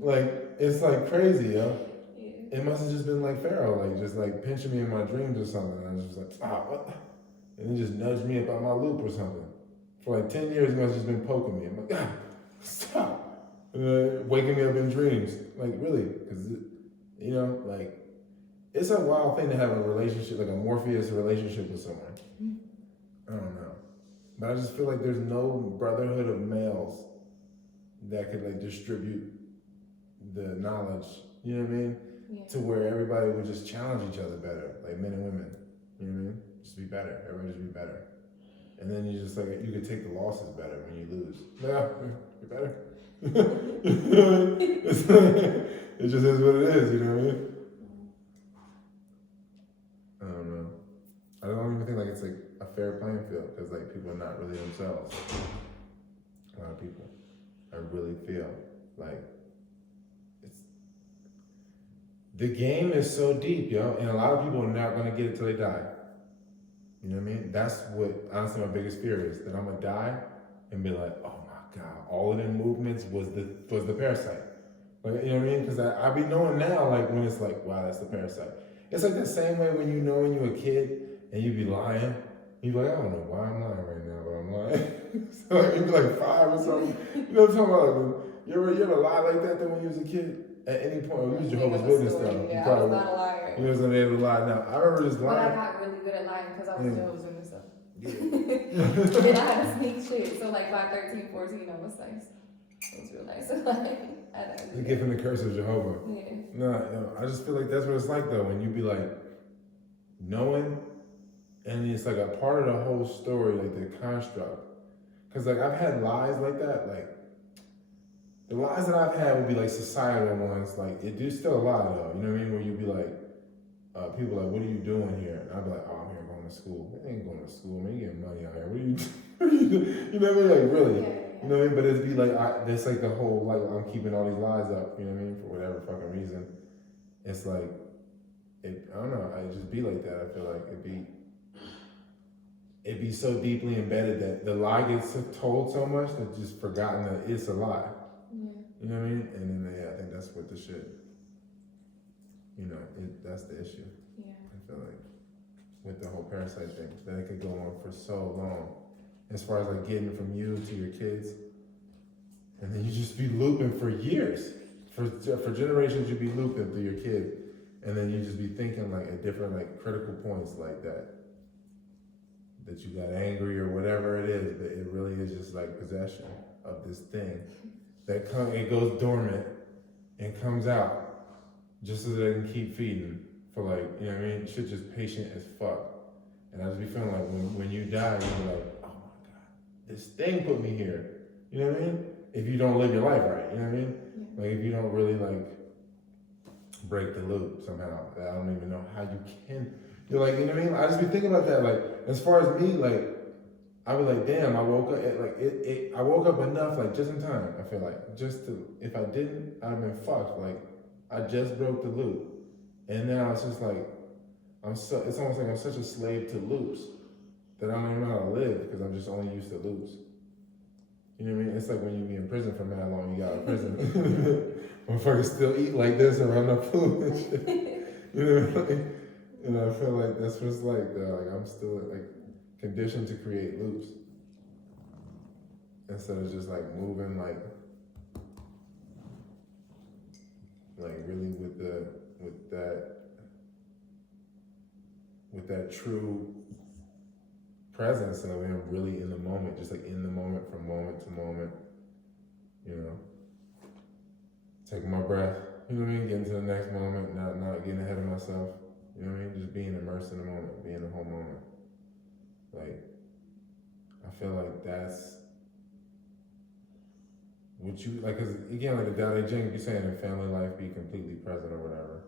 Like, it's like crazy, yo. Yeah. It must have just been like Pharaoh, like, just like pinching me in my dreams or something. And I was just like, what? And he just nudged me about my loop or something. For like 10 years, he must have just been poking me. I'm like, stop. And waking me up in dreams. Like, really? Because, like, it's a wild thing to have a relationship, like a Morpheus relationship with someone. I don't know. But I just feel like there's no brotherhood of males that could like distribute the knowledge, you know what I mean? Yeah. To where everybody would just challenge each other better, like men and women, you know what I mean? Just be better, everybody just be better. And then you just like, you could take the losses better when you lose. Yeah, be better. It just is what it is, you know what I mean? I don't know. I don't even think like it's like a fair playing field because like people are not really themselves. A lot of people, I really feel like the game is so deep, yo, and a lot of people are not gonna get it till they die. You know what I mean? That's what honestly my biggest fear is, that I'm gonna die and be like, oh my god, all of them movements was the parasite. Like, you know what I mean? Because I be knowing now, like when it's like, wow, that's the parasite. It's like the same way when you know when you're a kid and you be lying. You be like, I don't know why I'm lying right now, but I'm lying. So like, you be like 5 or something. You know what I'm talking about? Like, you ever lie like that when you was a kid? At any point, you was Jehovah's Witness though. Yeah, I was not a liar. You wasn't able to lie. Now I remember just lying. But I got really good at lying because I was Jehovah's Witness though. Yeah. Then I had to sneak shit. So like by 13, 14, I was nice. It was real nice. So like, you get from the curse of Jehovah. Yeah. No, I just feel like that's what it's like though, when you be like knowing, and it's like a part of the whole story, like the construct. Cause like I've had lies like that, like the lies that I've had would be like societal ones, like it do still a lie though, you know what I mean? Where you'd be like, people like, what are you doing here? And I'd be like, oh, I'm here going to school. I ain't going to school, man, you getting money out here. What are you doing? You know what I mean? Like really, you know what I mean? But it'd be like, it's like the whole, like I'm keeping all these lies up, you know what I mean? For whatever fucking reason. It's like, I don't know, I just be like that. I feel like it'd be, it be so deeply embedded that the lie gets told so much that just forgotten that it's a lie. Yeah. You know what I mean? And then, yeah, I think that's what the shit, that's the issue. Yeah. I feel like with the whole parasite thing, that it could go on for so long. As far as like getting from you to your kids, and then you just be looping for years. For generations, you be looping through your kids, and then you just be thinking like at different like critical points like that you got angry or whatever it is, but it really is just like possession of this thing that it goes dormant and comes out just so that it can keep feeding for like, you know what I mean? Shit just patient as fuck. And I just be feeling like when you die, you're like, oh my God, this thing put me here. You know what I mean? If you don't live your life right, you know what I mean? Yeah. Like if you don't really like break the loop somehow, I don't even know how you can. You're like, you know what I mean? I just be thinking about that. Like, as far as me, like, I was like, damn, I woke up at like I woke up enough, like just in time. I feel like just to, if I didn't, I'd have been fucked. Like, I just broke the loop, and now it's just like it's almost like I'm such a slave to loops that I don't even know how to live because I'm just only used to loops. You know what I mean? It's like when you be in prison for mad long, you got out of prison. Motherfuckers still eat like this around the food and shit. You know what I mean? And I feel like that's what it's like, though. Like I'm still like conditioned to create loops instead of just like moving like really with that true presence, and I mean, I'm really in the moment, just like in the moment from moment to moment, taking my breath, you know what I mean, getting to the next moment, not getting ahead of myself, you know what I mean, just being immersed in the moment, being in the whole moment. Like, I feel like that's what you, like, cause again, like the Tao Te Ching be saying in family life, be completely present or whatever.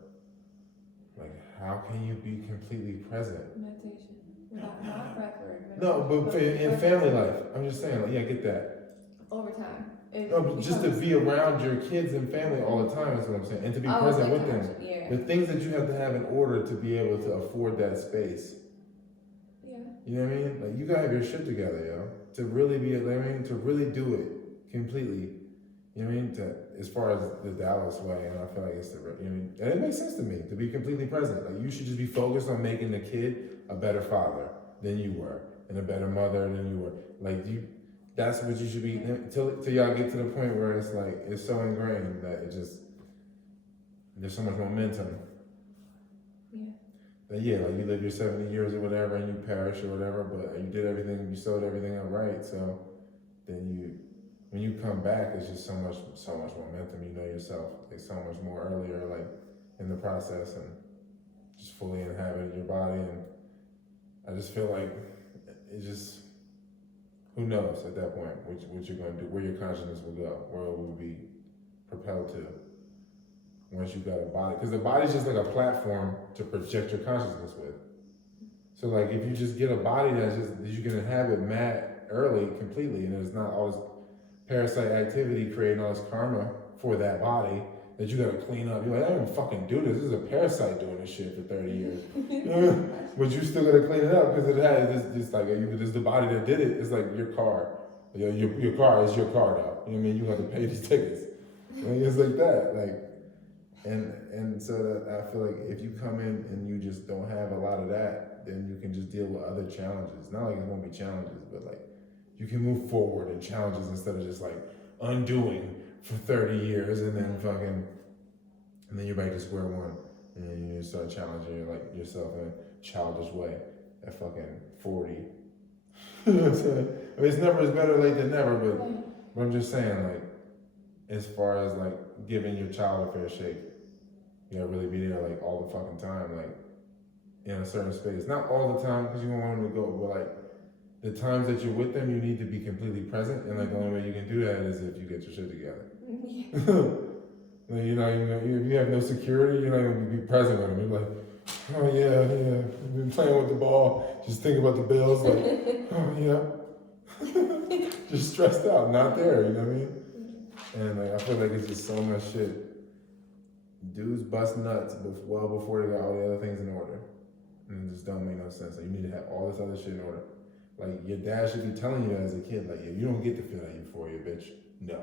Like, how can you be completely present? Meditation. Not breath work. No, but in family life, I'm just saying, like, yeah, I get that. Over time. No, but just to be around your kids and family all the time is what I'm saying, and to be present with them. Yeah. The things that you have to have in order to be able to afford that space. Yeah. You know what I mean? Like, you gotta have your shit together, yo. To really be, to really do it completely. You know what I mean? As far as the Dallas way, and I feel like it's the, you know, and it makes sense to me to be completely present. Like, you should just be focused on making the kid a better father than you were, and a better mother than you were. Like, that's what you should be, till y'all get to the point where it's like, it's so ingrained that it just, there's so much momentum. Yeah. That, yeah, like you live your 70 years or whatever and you perish or whatever, but you did everything, you sewed everything up right, so then when you come back, it's just so much momentum, you know yourself, like so much more earlier, like in the process, and just fully inhabit your body, and I just feel like it just, who knows at that point what you're gonna do, where your consciousness will go, where it will be propelled to once you got a body, because the body's just like a platform to project your consciousness with. So like if you just get a body that you can inhabit mad early completely, and there's not all this parasite activity creating all this karma for that body that you gotta clean up. You're like, I don't even fucking do this. This is a parasite doing this shit for 30 years. But you still gotta clean it up because it has this like this is the body that did it. It's like your car. Your car is your car though. You know what I mean? You have to pay these tickets. Like, it's like that. Like, and so that I feel like if you come in and you just don't have a lot of that, then you can just deal with other challenges. Not like it won't be challenges, but like you can move forward in challenges instead of just like undoing for 30 years and then and then you're back to square one. And then you start challenging yourself in a childish way at fucking 40. You know what I'm saying? I mean, it's never, it's better late than never, but I'm just saying, like, as far as like giving your child a fair shake, you gotta really be there like all the fucking time, like in a certain space. Not all the time because you don't want them to go, but like the times that you're with them, you need to be completely present, and like the only way you can do that is if you get your shit together. Yeah. Like, if you have no security, you're not gonna be present with them. You're like, oh yeah, I've been playing with the ball, just thinking about the bills, like, oh yeah, just stressed out, not there. You know what I mean? And like I feel like it's just so much shit. Dudes bust nuts well before they got all the other things in order, and it just don't make no sense. Like, you need to have all this other shit in order Like your dad should be telling you as a kid, like, you don't get to feel that euphoria, bitch. No.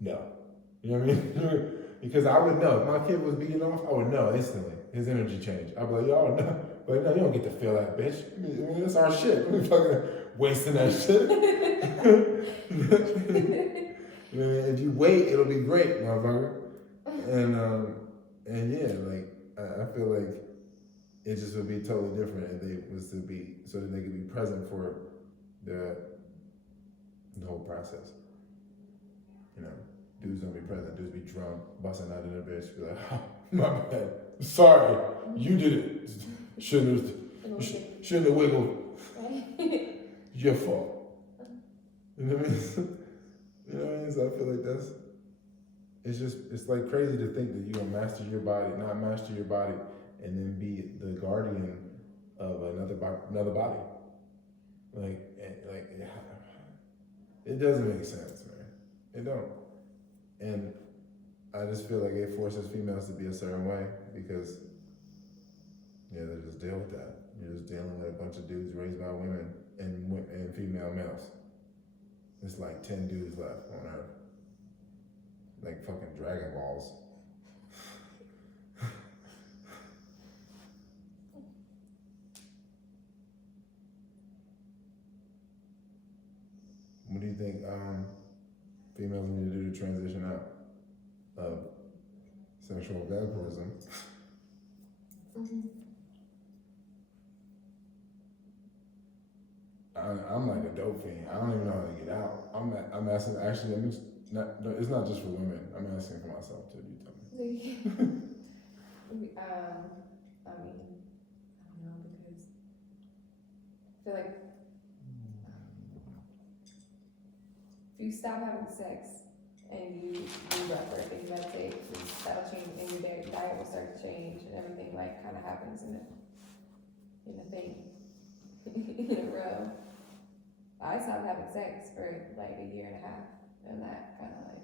You know what I mean? Because I would know. If my kid was beating off, I would know instantly. His energy changed. I'd be like, yo, no. But no, you don't get to feel that, bitch. I mean, that's our shit. We fucking wasting that shit. You know, if you wait, it'll be great, motherfucker. And yeah, like I feel like it just would be totally different if they was to be so that they could be present for the whole process. You know, dudes don't be present. Dudes be drunk, busting out in their bitch, be like, oh, my bad. Sorry, you did it. Shouldn't have wiggled. Your fault. You know what I mean? You know what I mean? So I feel like it's like crazy to think that you're gonna master your body, not master your body, and then be the guardian of another body. Like it doesn't make sense, man. It don't. And I just feel like it forces females to be a certain way because they just deal with that. You're just dealing with a bunch of dudes raised by women and female males. It's like 10 dudes left on Earth. Like fucking Dragon Balls. What do you think females need to do to transition out of sexual vampirism? I'm like a dope fiend. I don't even know how to get out. I'm asking. Actually, it's not just for women. I'm asking for myself too. You tell me. I mean, I don't know, because I feel like if you stop having sex and you do breath work and you meditate, that'll change, and your diet will start to change, and everything like kind of happens in a thing in a row. I stopped having sex for like a year and a half, and that kind of like,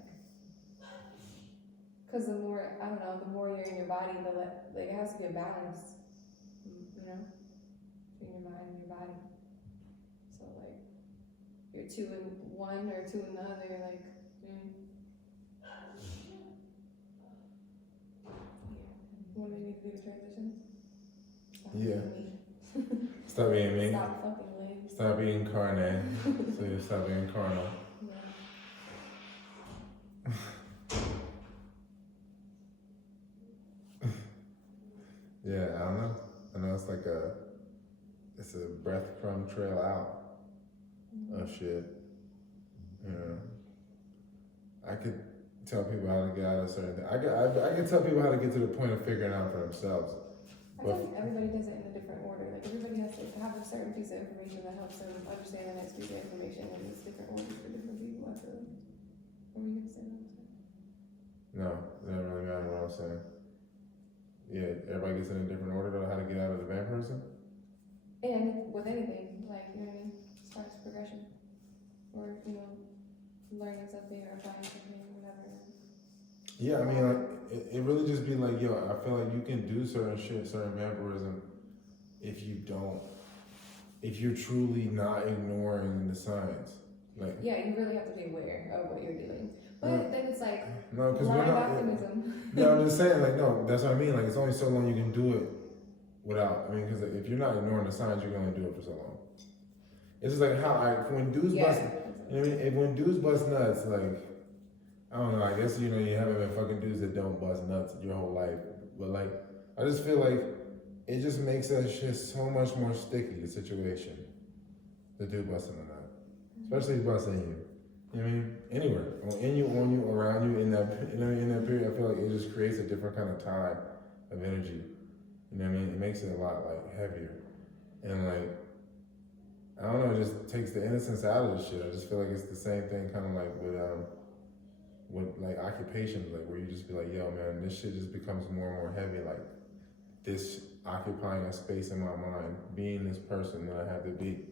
because the more, I don't know, the more you're in your body, like it has to be a balance, you know, between your mind and your body. So like, you're 2 in one or 2 in the other, like, What do we need to do to transition? Stop being me. Stop fucking legs. Stop being carne. So you stop being carnal. Yeah, I don't know. I know it's like it's a breadcrumb trail out of shit. You know, I could tell people how to get out of certain things. I could tell people how to get to the point of figuring out for themselves. I think everybody does it in a different order. Like everybody has to have a certain piece of information that helps them understand the next piece of information, and it's different orders for different people. I feel like. What were you gonna say? No, it doesn't really matter what I'm saying. Yeah, everybody gets in a different order on how to get out of the vampirism. And with anything, like, you know what I mean, as far as progression, or learning something or applying something or whatever. Yeah, I mean, like, it really just be like, yo, I feel like you can do certain shit, certain vampirism, if you're truly not ignoring the signs. Like, yeah, you really have to be aware of what you're doing. But then it's like, no, because blind optimism. No, I'm just saying, like, no, that's what I mean. Like, it's only so long you can do it without. I mean, because if you're not ignoring the signs, you can only do it for so long. It's just like how when dudes bust, you know what I mean? When dudes bust nuts, like, I don't know. I guess you haven't been fucking dudes that don't bust nuts your whole life, but like, I just feel like it just makes that shit so much more sticky. The situation, the dude busting a nut, especially busting you. You know what I mean? Anywhere, on you, around you, in that period, I feel like it just creates a different kind of tide of energy. You know what I mean? It makes it a lot like heavier, and like, I don't know, it just takes the innocence out of the shit. I just feel like it's the same thing, kind of like with like occupations, like where you just be like, yo, man, this shit just becomes more and more heavy. Like this occupying a space in my mind, being this person that I have to be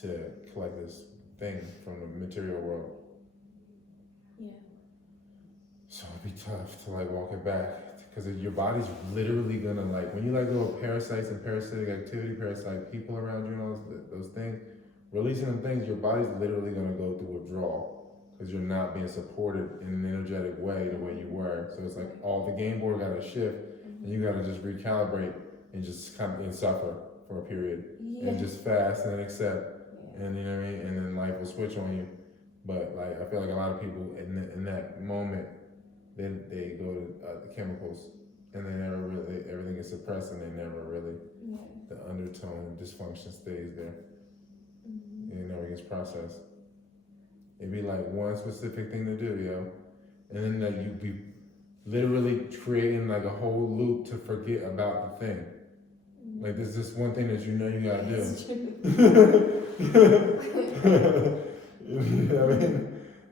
to collect this thing from the material world. Yeah. So it'd be tough to like walk it back, because your body's literally gonna, like, when you let go of parasites and parasitic activity, parasite people around you and all those things, releasing them things, your body's literally gonna go through withdrawal because you're not being supported in an energetic way the way you were. So it's like all the game board got to shift, and you got to just recalibrate and just come and suffer for a period, and just fast and accept, and you know what I mean. And then life will switch on you. But like I feel like a lot of people in that moment, then they go to the chemicals, and they never really, everything is suppressed, and they never really, the undertone dysfunction stays there. It never gets processed. It'd be like one specific thing to do, yo. And then like you'd be literally creating like a whole loop to forget about the thing. Like there's this one thing that you know you gotta do. You know what I mean?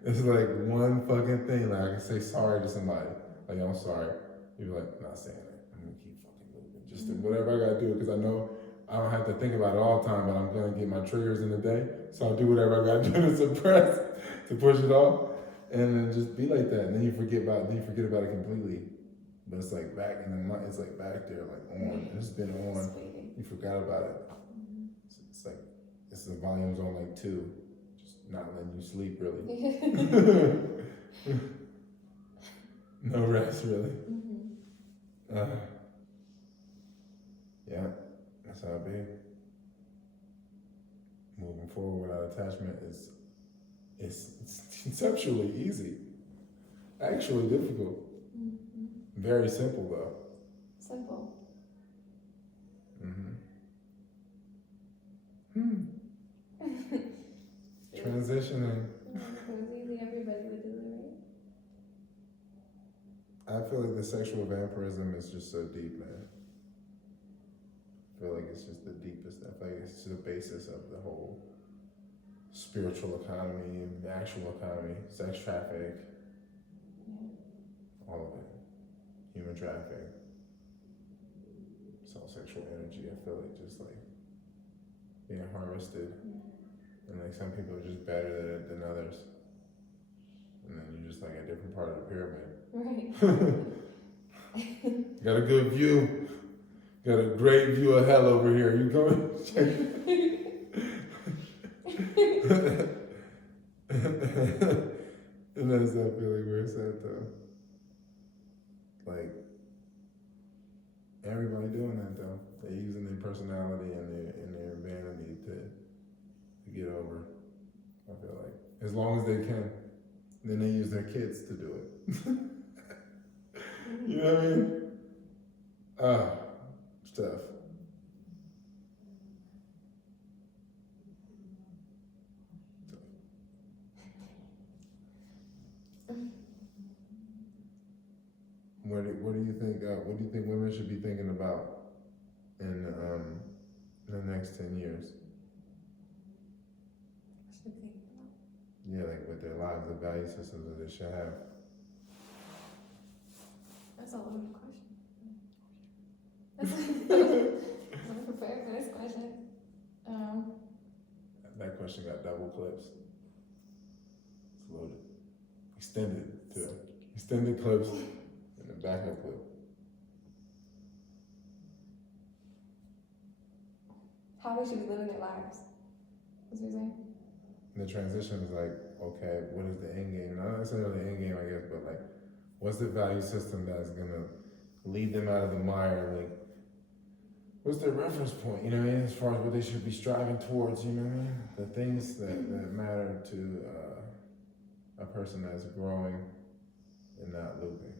It's like one fucking thing. Like I can say sorry to somebody. Like I'm sorry. You'd be like, not saying it. I'm gonna keep fucking moving. Just do whatever I gotta do because I know I don't have to think about it all the time, but I'm gonna get my triggers in the day. So I'll do whatever I gotta do to suppress, to push it off, and then just be like that. And then you forget about it completely. But it's like back in the mind, it's like back there, like on. It's been on. You forgot about it. It's like it's the volume's on like 2, just not letting you sleep really. No rest really. Yeah. That's how it be. Moving forward without attachment is it's conceptually easy. Actually difficult. Very simple though. Simple. Transitioning. If it was easy, everybody would do it, right? I feel like the sexual vampirism is just so deep, man. I feel like it's just the deepest. I feel like it's the basis of the whole spiritual economy, the actual economy, sex traffic, all of it. Human trafficking. It's all sexual energy. I feel like just like being harvested. And like some people are just better at it than others. And then you're just like a different part of the pyramid. Right. Got a good view. Got a great view of hell over here. You coming? And that's I feel like where it's at though. Like everybody doing that though. They're using their personality and their vanity to get over. I feel like as long as they can. Then they use their kids to do it. You know what I mean? Stuff. What do you think? What do you think women should be thinking about in the next 10 years? Yeah, like with their lives, the value systems that they should have. That's a loaded question. I'm prepared for this question. That question got double clips. It's loaded. Extended too. Extended clips and a backup clip. How we should be living their lives. What's what you're saying? The transition is like, okay, what is the end game? Not necessarily the end game, I guess, but like, what's the value system that's gonna lead them out of the mire? Like, what's their reference point? You know what I mean? As far as what they should be striving towards, you know what I mean? The things that matter to a person that's growing and not looping,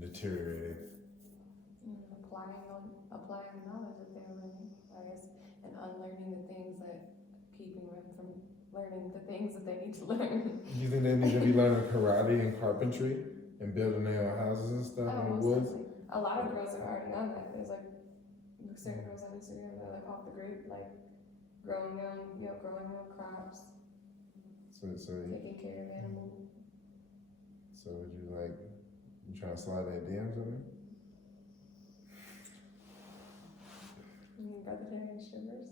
deteriorating. Applying knowledge that they're learning, I guess, and unlearning the things that keeping them from learning the things that they need to learn. You think they need to be learning karate and carpentry and building their own houses and stuff in the woods? Definitely. A lot of girls are already on that. There's like certain girls on Instagram that are like off the grid, like growing their own crops, taking care of animals. So would you like, you trying to slide that DMs on me? Vegetarian sugars.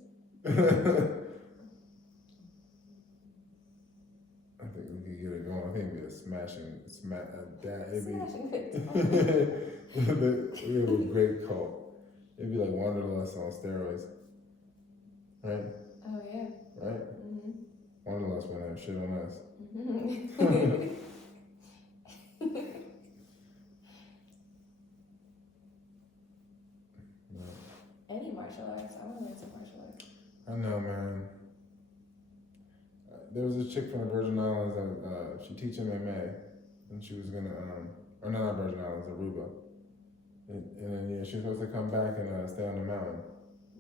I think we could get it going. I think it'd be a smashing, it'd be, we have a great cult. It'd be like Wanderlust on steroids, right? Oh yeah. right? Mm-hmm. One of us gonna have shit on us. Any martial arts. I want to learn some martial arts. I know, man. There was this chick from the Virgin Islands that she teach MMA, and she was gonna or no, not Virgin Islands, Aruba, and then yeah, she was supposed to come back and stay on the mountain,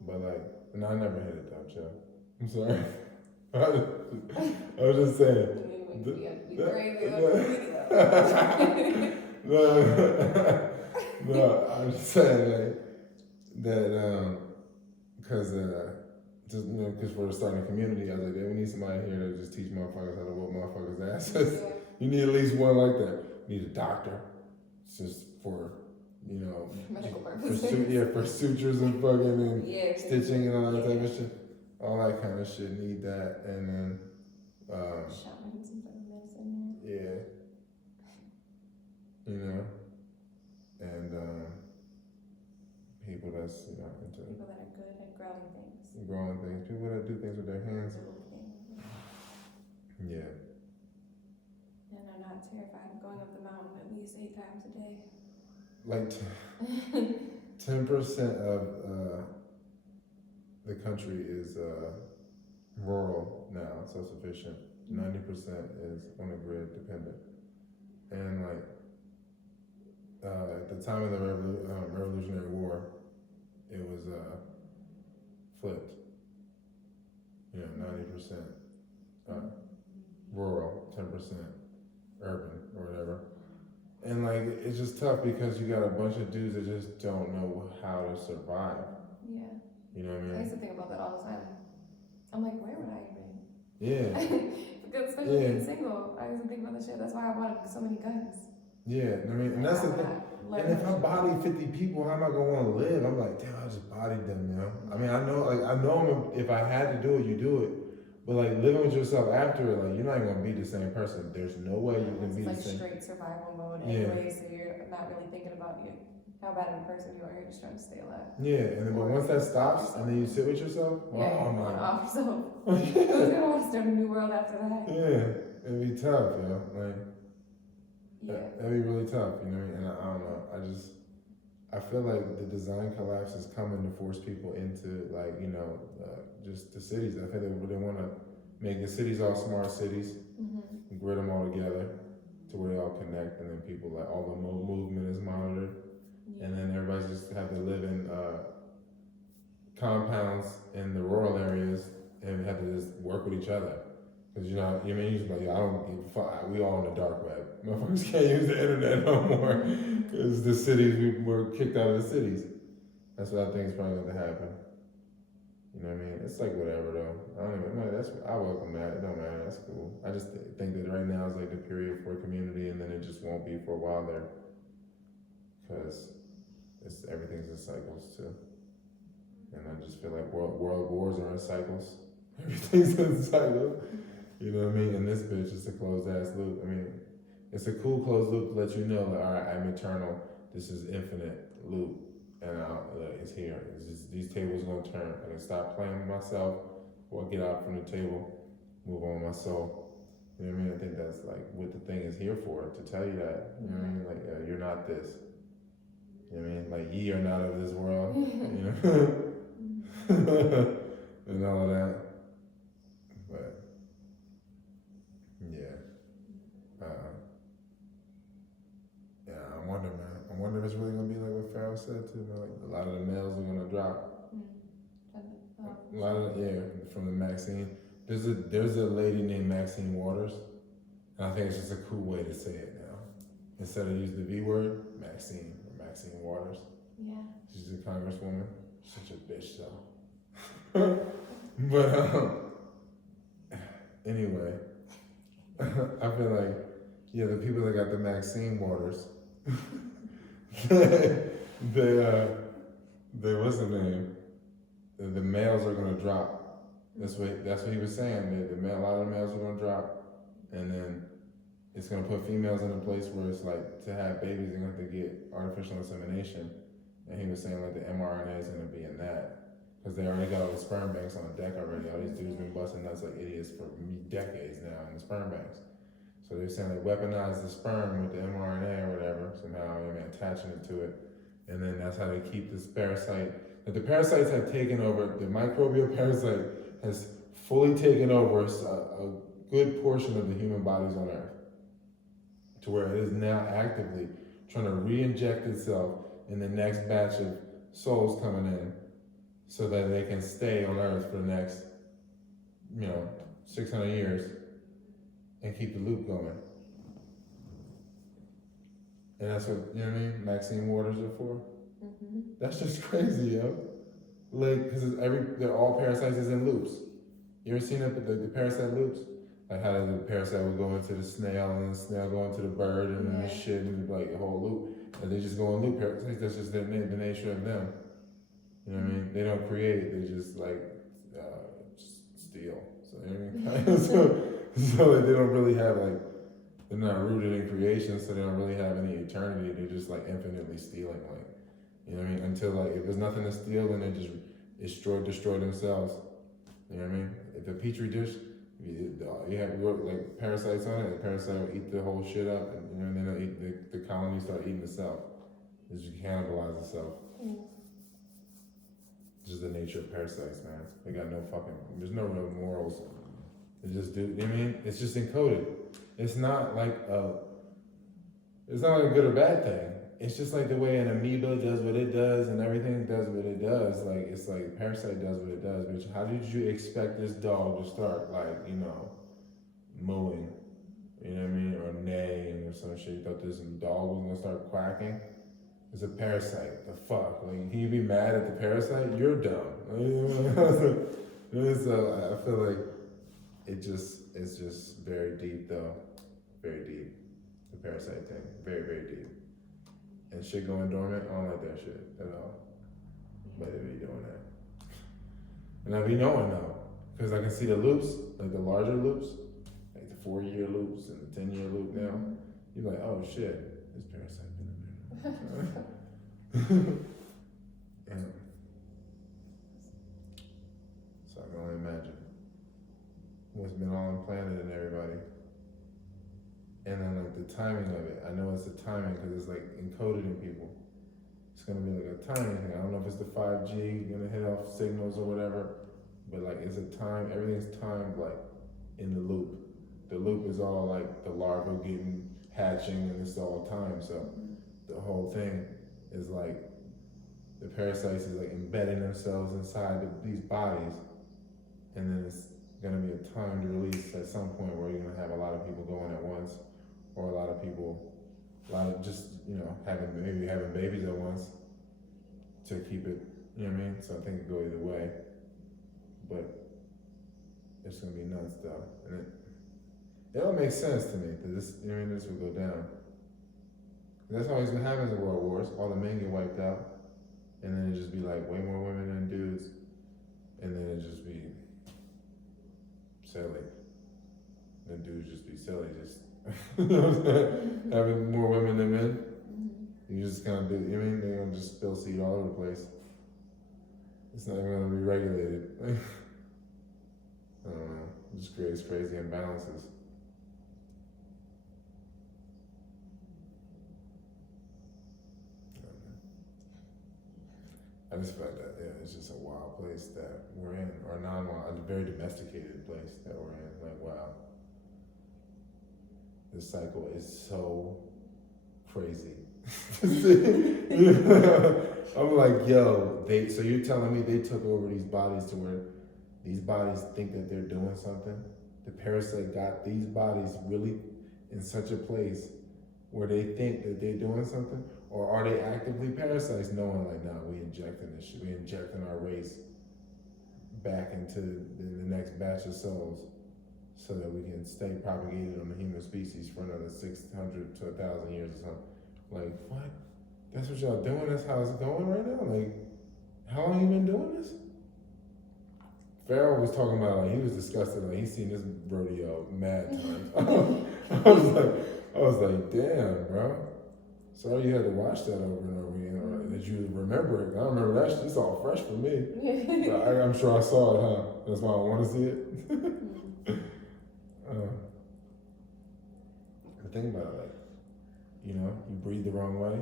but like, no, I never hit it though, Joe. I'm sorry. I was just saying. No, I'm just saying like that because just because we're starting a community, I was like, we need somebody here to just teach motherfuckers how to whoop motherfuckers' asses. Yeah. You need at least one like that. You need a doctor, it's just for medical for purposes. for sutures and fucking and Yeah. stitching and all that type of shit. All that kind of shit need that, and then Shamans and medicine. yeah, and people that's into People that are good at growing things, people that do things with their hands. Yeah. And are not terrified of going up the mountain at least 8 times a day. Like 10% of the country is rural now, self-sufficient. 90% is on the grid dependent. And like at the time of the Revolutionary War, it was flipped. 90% rural, 10% urban or whatever. And like it's just tough because you got a bunch of dudes that just don't know how to survive. Yeah. You know what I mean? I used to think about that all the time. I'm like, where would I even? Yeah. Because especially being single, I used to think about the shit. That's why I wanted so many guns. Yeah, I mean, and that's the thing. And if I body 50 people, how am I gonna want to live? I'm like, damn, I just bodied them, I mean, I know, if I had to do it, you do it. But like living with yourself after it, like you're not even gonna be the same person. There's no way you can be the same. It's like straight survival mode anyway, so you're not really thinking about how bad of a person you are. You're just trying to stay alive. Yeah, and then but once that stops, and then you sit with yourself, oh my god. So you're gonna want to start a new world after that. Yeah, it'd be tough, like. Yeah. That'd be really tough, and I don't know. I feel like the design collapse is coming to force people into just the cities. I think they want to make the cities all smart cities, grid them all together to where they all connect, and then people like all the movement is monitored, and then everybody just have to live in compounds in the rural areas and have to just work with each other. Because usually like, I don't give a fuck. We all on the dark web. Motherfuckers can't use the internet no more. Because the cities, we were kicked out of the cities. That's what I think is probably going to happen. You know what I mean? It's like whatever though. I welcome that. It don't matter. That's cool. I just think that right now is like the period for community, and then it just won't be for a while there. Because everything's in cycles too. And I just feel like world wars are in cycles. Everything's in cycles. You know what I mean? And this bitch is a closed ass loop. I mean, it's a cool closed loop to let you know, like, all right, I'm eternal. This is infinite loop, and it's here. It's just, these tables gonna turn. I can stop playing with myself, or get out from the table, move on with my soul. You know what I mean? I think that's like what the thing is here for, to tell you that. You know what I mean? Like you're not this. You know what I mean? Like ye are not of this world. You know, and all of that. But I wonder, man. I wonder if it's really gonna be like what Pharaoh said too. Like a lot of the males are gonna drop. A lot of from the Maxine. There's a lady named Maxine Waters, and I think it's just a cool way to say it now. Instead of using the V word, Maxine or Maxine Waters. Yeah. She's a congresswoman. Such a bitch though. But anyway, I feel like the people that got the Maxine Waters. they what's the name? The males are gonna drop. That's what he was saying. A lot of the males are gonna drop, and then it's gonna put females in a place where it's like to have babies, they're gonna have to get artificial insemination. And he was saying like the mRNA is gonna be in that, because they already got all the sperm banks on deck already. All these dudes been busting nuts like idiots for decades now in the sperm banks. So they're saying they weaponize the sperm with the mRNA or whatever, somehow, I mean, attaching it to it. And then that's how they keep this parasite. But the parasites have taken over, the microbial parasite has fully taken over a good portion of the human bodies on Earth. To where it is now actively trying to re-inject itself in the next batch of souls coming in so that they can stay on Earth for the next, 600 years and keep the loop going. And that's what, Maxine Waters are for? Mm-hmm. That's just crazy, yo. Like, because they're all parasites is in loops. You ever seen the parasite loops? Like how the parasite would go into the snail and the snail go into the bird and then the shit and like a whole loop. And they just go in loop parasites, that's just the nature of them. You know what I mean? They don't create, they just just steal. So, you know what I mean? so like, they don't really have they're not rooted in creation, so they don't really have any eternity. They're just like infinitely stealing, you know what I mean? Until if there's nothing to steal, then they just destroy themselves. You know what I mean? If the petri dish, you have parasites on it, the parasite will eat the whole shit up, and then they'll eat, the colony start eating itself. It just cannibalize itself. Just the nature of parasites, man. They got there's no real morals. They just do, you know what I mean? It's just encoded. It's not like a good or bad thing. It's just like the way an amoeba does what it does and everything does what it does. Like, it's like a parasite does what it does. Which, how did you expect this dog to start, mooing? You know what I mean? Or neighing or some shit. You thought this dog was gonna start quacking? It's a parasite. The fuck? Like, can you be mad at the parasite? You're dumb. So I feel like it's just very deep though. Very deep. The parasite thing. Very, very deep. And shit going dormant, I don't like that shit at all. But they be doing that. And I be knowing though. Because I can see the loops, like the larger loops, like the 4-year loops and the 10-year loop now. You're like, oh shit, this parasite been in there. And so I can only imagine what's been all implanted in everybody. And then the timing of it, I know it's the timing because it's encoded in people. It's gonna be a timing thing. I don't know if it's the 5G gonna hit off signals or whatever, but it's a time. Everything's timed in the loop. The loop is all the larva hatching, and it's all timed. So the whole thing is the parasites is embedding themselves inside these bodies, and then it's gonna be a timed release at some point where you're gonna have a lot of people going at once. Or a lot of just, having babies at once to keep it, you know what I mean? So I think it go either way. But it's gonna be nuts though. And it all makes sense to me, that this will go down. That's always what happens in world wars. All the men get wiped out, and then it just be way more women than dudes, and then it just be silly. Then dudes just be silly, just having more women than men. You just kind of do, you know what I mean? They're gonna just spill seed all over the place. It's not even gonna be regulated. I don't know. It just creates crazy imbalances. I just feel that, it's just a wild place that we're in, or non-wild, a very domesticated place that we're in. Wow. This cycle is so crazy. I'm like, yo, so you're telling me they took over these bodies to where these bodies think that they're doing something? The parasite got these bodies really in such a place where they think that they're doing something? Or are they actively parasites knowing nah, we injecting this shit, we injecting our race back into the next batch of cells so that we can stay propagated on the human species for another 600 to 1,000 years or something? What? That's what y'all doing? That's how it's going right now? How long you been doing this? Pharaoh was talking about, he was disgusted, he's seen this rodeo mad times. I was like, damn, bro. Sorry you had to watch that over and over again, or that you remember it. I don't remember that shit. It's all fresh for me. But I'm sure I saw it, huh? That's why I want to see it. The thing about it, like, you know, you breathe the wrong way,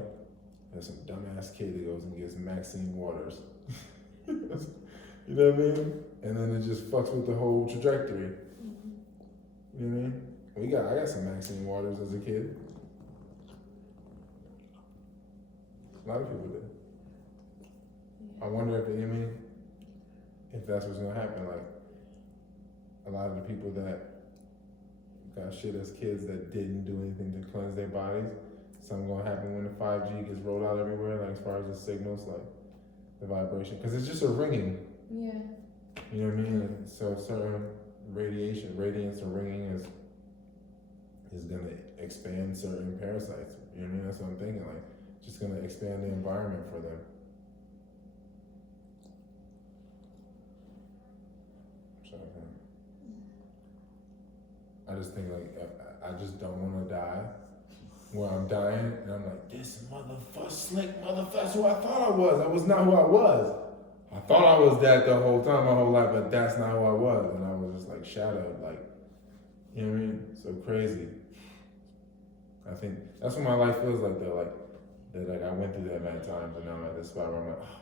there's some dumbass kid that goes and gets Maxine Waters. You know what I mean? And then it just fucks with the whole trajectory. You know what I mean? I got some Maxine Waters as a kid. A lot of people did. I wonder if, you know what I mean, if that's what's gonna happen. Like, a lot of the people that got shit as kids that didn't do anything to cleanse their bodies, something gonna happen when the 5G gets rolled out everywhere, like as far as the signals, like the vibration, because it's just a ringing. Yeah. You know what I mean? And so certain radiance or ringing is gonna expand certain parasites. You know what I mean? That's what I'm thinking. Like, just gonna expand the environment for them. So I just think, like, I just don't want to die where I'm dying and I'm like, this motherfucker, slick motherfucker, that's who I thought I was. That was not who I was. I thought I was that the whole time, my whole life, but that's not who I was. And I was just like shadowed, like, you know what I mean? So crazy. I think that's what my life feels like, though. Like, that, like, I went through that many times and now I'm at this spot where I'm like, oh,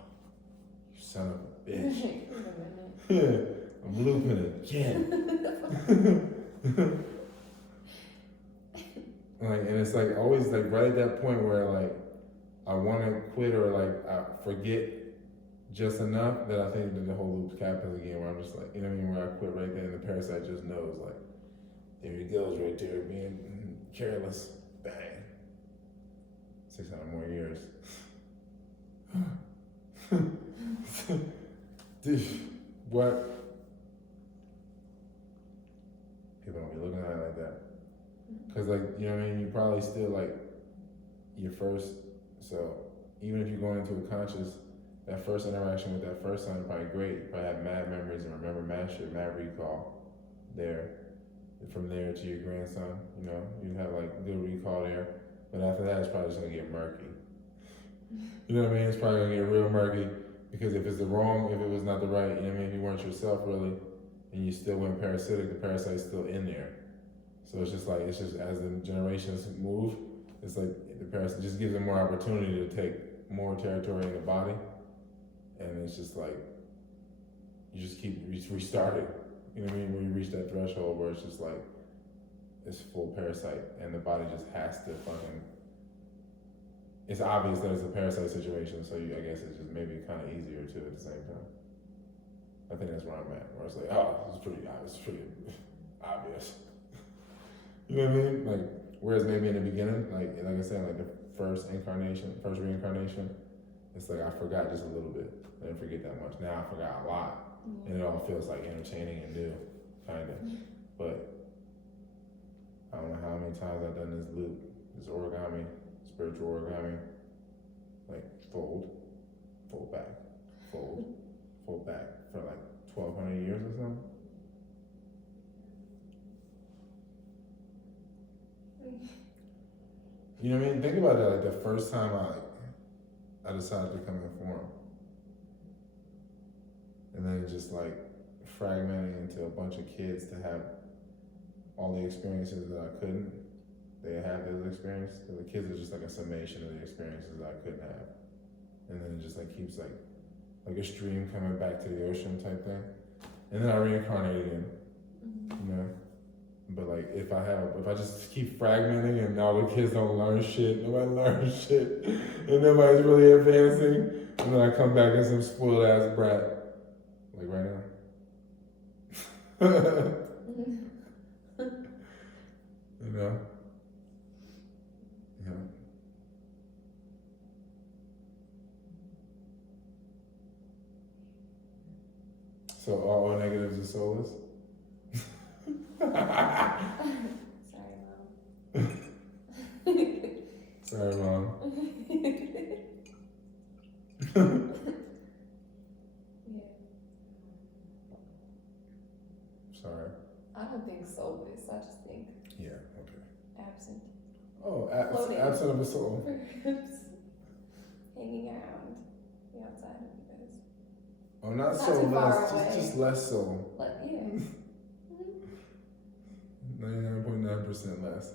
you son of a bitch. Yeah, I'm looping again. Like, and it's like always like right at that point where like I want to quit or like I forget just enough that I think that the whole loop happens again, where I'm just like, you know what I mean, where I quit right there and the parasite just knows, like, there he goes right there, being careless. Bang. 600 more years. What? People don't be looking at it like that. Cause like, you know what I mean, you probably still like your first, so even if you're going into a conscious, that first interaction with that first son is probably great. You probably have mad memories and remember mad shit, mad recall there. From there to your grandson, you know, you have like good recall there. But after that, it's probably just gonna get murky. You know what I mean? It's probably gonna get real murky because if it's the wrong, if it was not the right, you know what I mean? If you weren't yourself really, and you still went parasitic, the parasite's still in there. So it's just as the generations move, it's like the parasite just gives them more opportunity to take more territory in the body. And it's just like, you just keep restarting. You know what I mean? When you reach that threshold where it's just like, it's full parasite and the body just has to fucking, it's obvious that it's a parasite situation, so I guess it's just maybe kind of easier too at the same time. I think that's where I'm at, where it's like, oh, this is pretty obvious. You know what I mean? Like, whereas maybe in the beginning, like I said, like the first reincarnation, it's like I forgot just a little bit. I didn't forget that much. Now I forgot a lot. And it all feels like entertaining and new, kind of. But I don't know how many times I've done this loop, this origami, spiritual origami. Like fold back, fold back for like 1,200 years or something. You know what I mean? Think about that. Like the first time I decided to come in form. And then just like fragmenting into a bunch of kids to have all the experiences that I couldn't. They had those experiences. The kids are just like a summation of the experiences that I couldn't have. And then it just like keeps like a stream coming back to the ocean type thing. And then I reincarnate again, you know? But like if I just keep fragmenting and all the kids don't learn shit, nobody learns shit, and nobody's really advancing, and then I come back as some spoiled ass brat. Like right now. You know? Yeah. So all negatives are soulless? Sorry, Mom. Yeah. Sorry. I don't think soulless. I just think Yeah, okay. absent. Oh, floating. absent of a soul. Perhaps hanging around the outside of you guys. Oh, not Not so too far less, away. just less soul. But yeah. 99.9% less.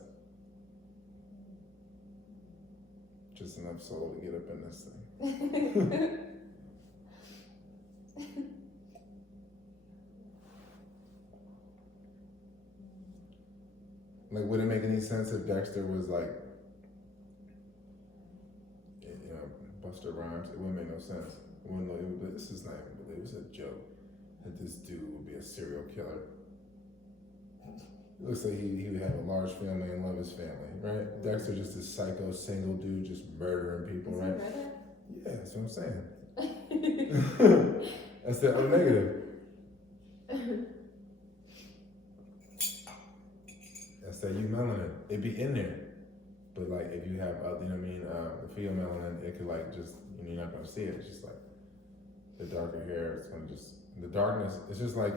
Just enough soul to get up in this thing. Like, would it make any sense if Dexter was like, you know, Buster Rhymes? It wouldn't make no sense. It wouldn't, it would, this is not even believe. It was a joke that this dude would be a serial killer. It looks like he would have a large family and love his family, right? Dexter just a psycho single dude just murdering people, right? Yeah, that's what I'm saying. That's the other negative. That's that eumelanin. It'd be in there. But like if you have, you know what I mean, the fetal melanin, it could like just, you know, you're not gonna see it. It's just like the darker hair, it's gonna just, the darkness, it's just like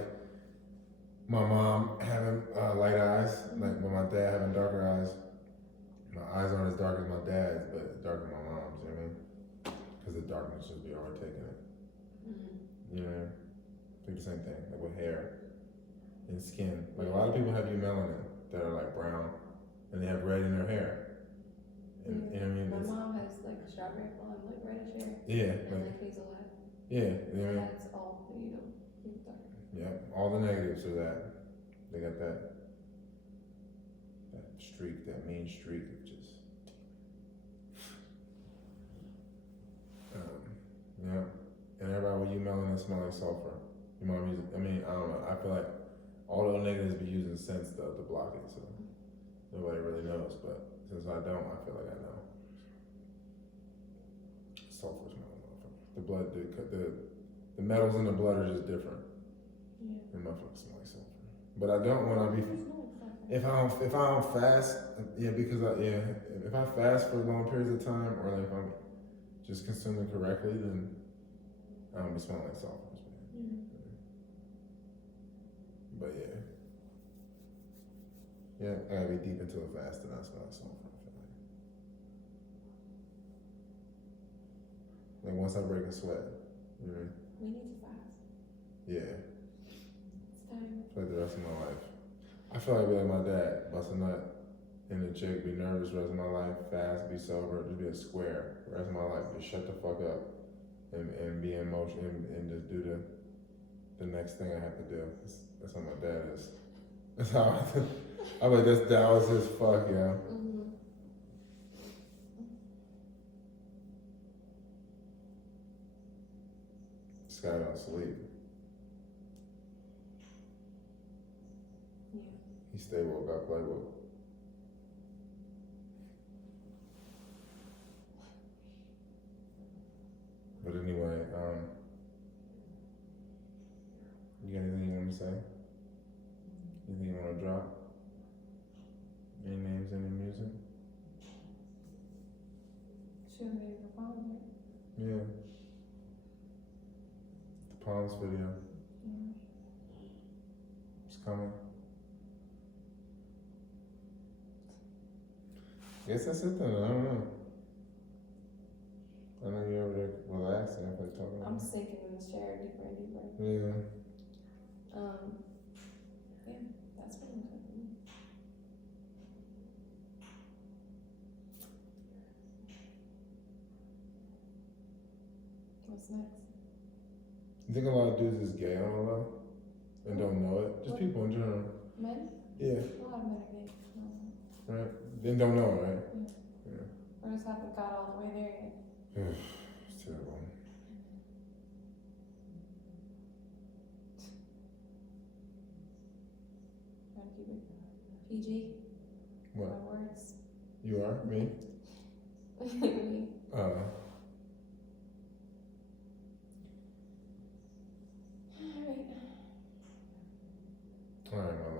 my mom having light eyes, like when my dad having darker eyes. My eyes aren't as dark as my dad's, but darker than my mom's, you know what I mean? Because the darkness just be overtaking it. You know, like the same thing, like with hair and skin. Like a lot of people have eumelanin that are like brown, and they have red in their hair. And you know what I mean? My mom has like strawberry blonde, like reddish hair. Yeah, And like hazelnut. yeah, you know what I mean? That's all, you know, dark. Yep, all the negatives are that. They got that streak, that mean streak of just. Yeah, and everybody with eumelanin smell like sulfur. Your mom uses, I mean, I don't know. I feel like all the negatives be using scents though to block it, so nobody really knows. But since I don't, I feel like I know. Sulfur smell, motherfucker. The blood, the metals in the blood are just different. Yeah. And motherfuckers smell like sulfur. But I don't when I be. If I don't fast, if I fast for long periods of time, or like if I'm just consuming correctly, then I don't be smelling like sulfur. But yeah, I gotta be deep into a fast and I smell like sulfur. I feel like once I break a sweat, you know. We need to fast. Yeah. It's time. For the rest of my life. I feel like being my dad, bust a nut in the chick, be nervous the rest of my life, fast, be sober, just be a square the rest of my life, just shut the fuck up and be in motion and just do the next thing I have to do. That's how my dad is. That's how I'm like, that was his fuck, yeah. This guy don't sleep. He stay woke, I play woke. But anyway, you got anything you want to say? Anything you want to drop? Any names, any music? She was ready for prom, right? Yeah. The Palms video. It's coming. Guess that's it then. I don't know. I know you're over there relaxing. I'm like talking. I'm sinking in this chair deeper and deeper. Yeah. Yeah, that's pretty much it. What's next? You think a lot of dudes is gay on the low and don't know it? Just people in general. Men? Yeah. A lot of men are gay. No. Right. Then don't know it, right? Or just haven't got all the way there yet. It's terrible. Trying to keep it PG. What? My words. You are? Me? Me. Alright, Alright. motherfucker.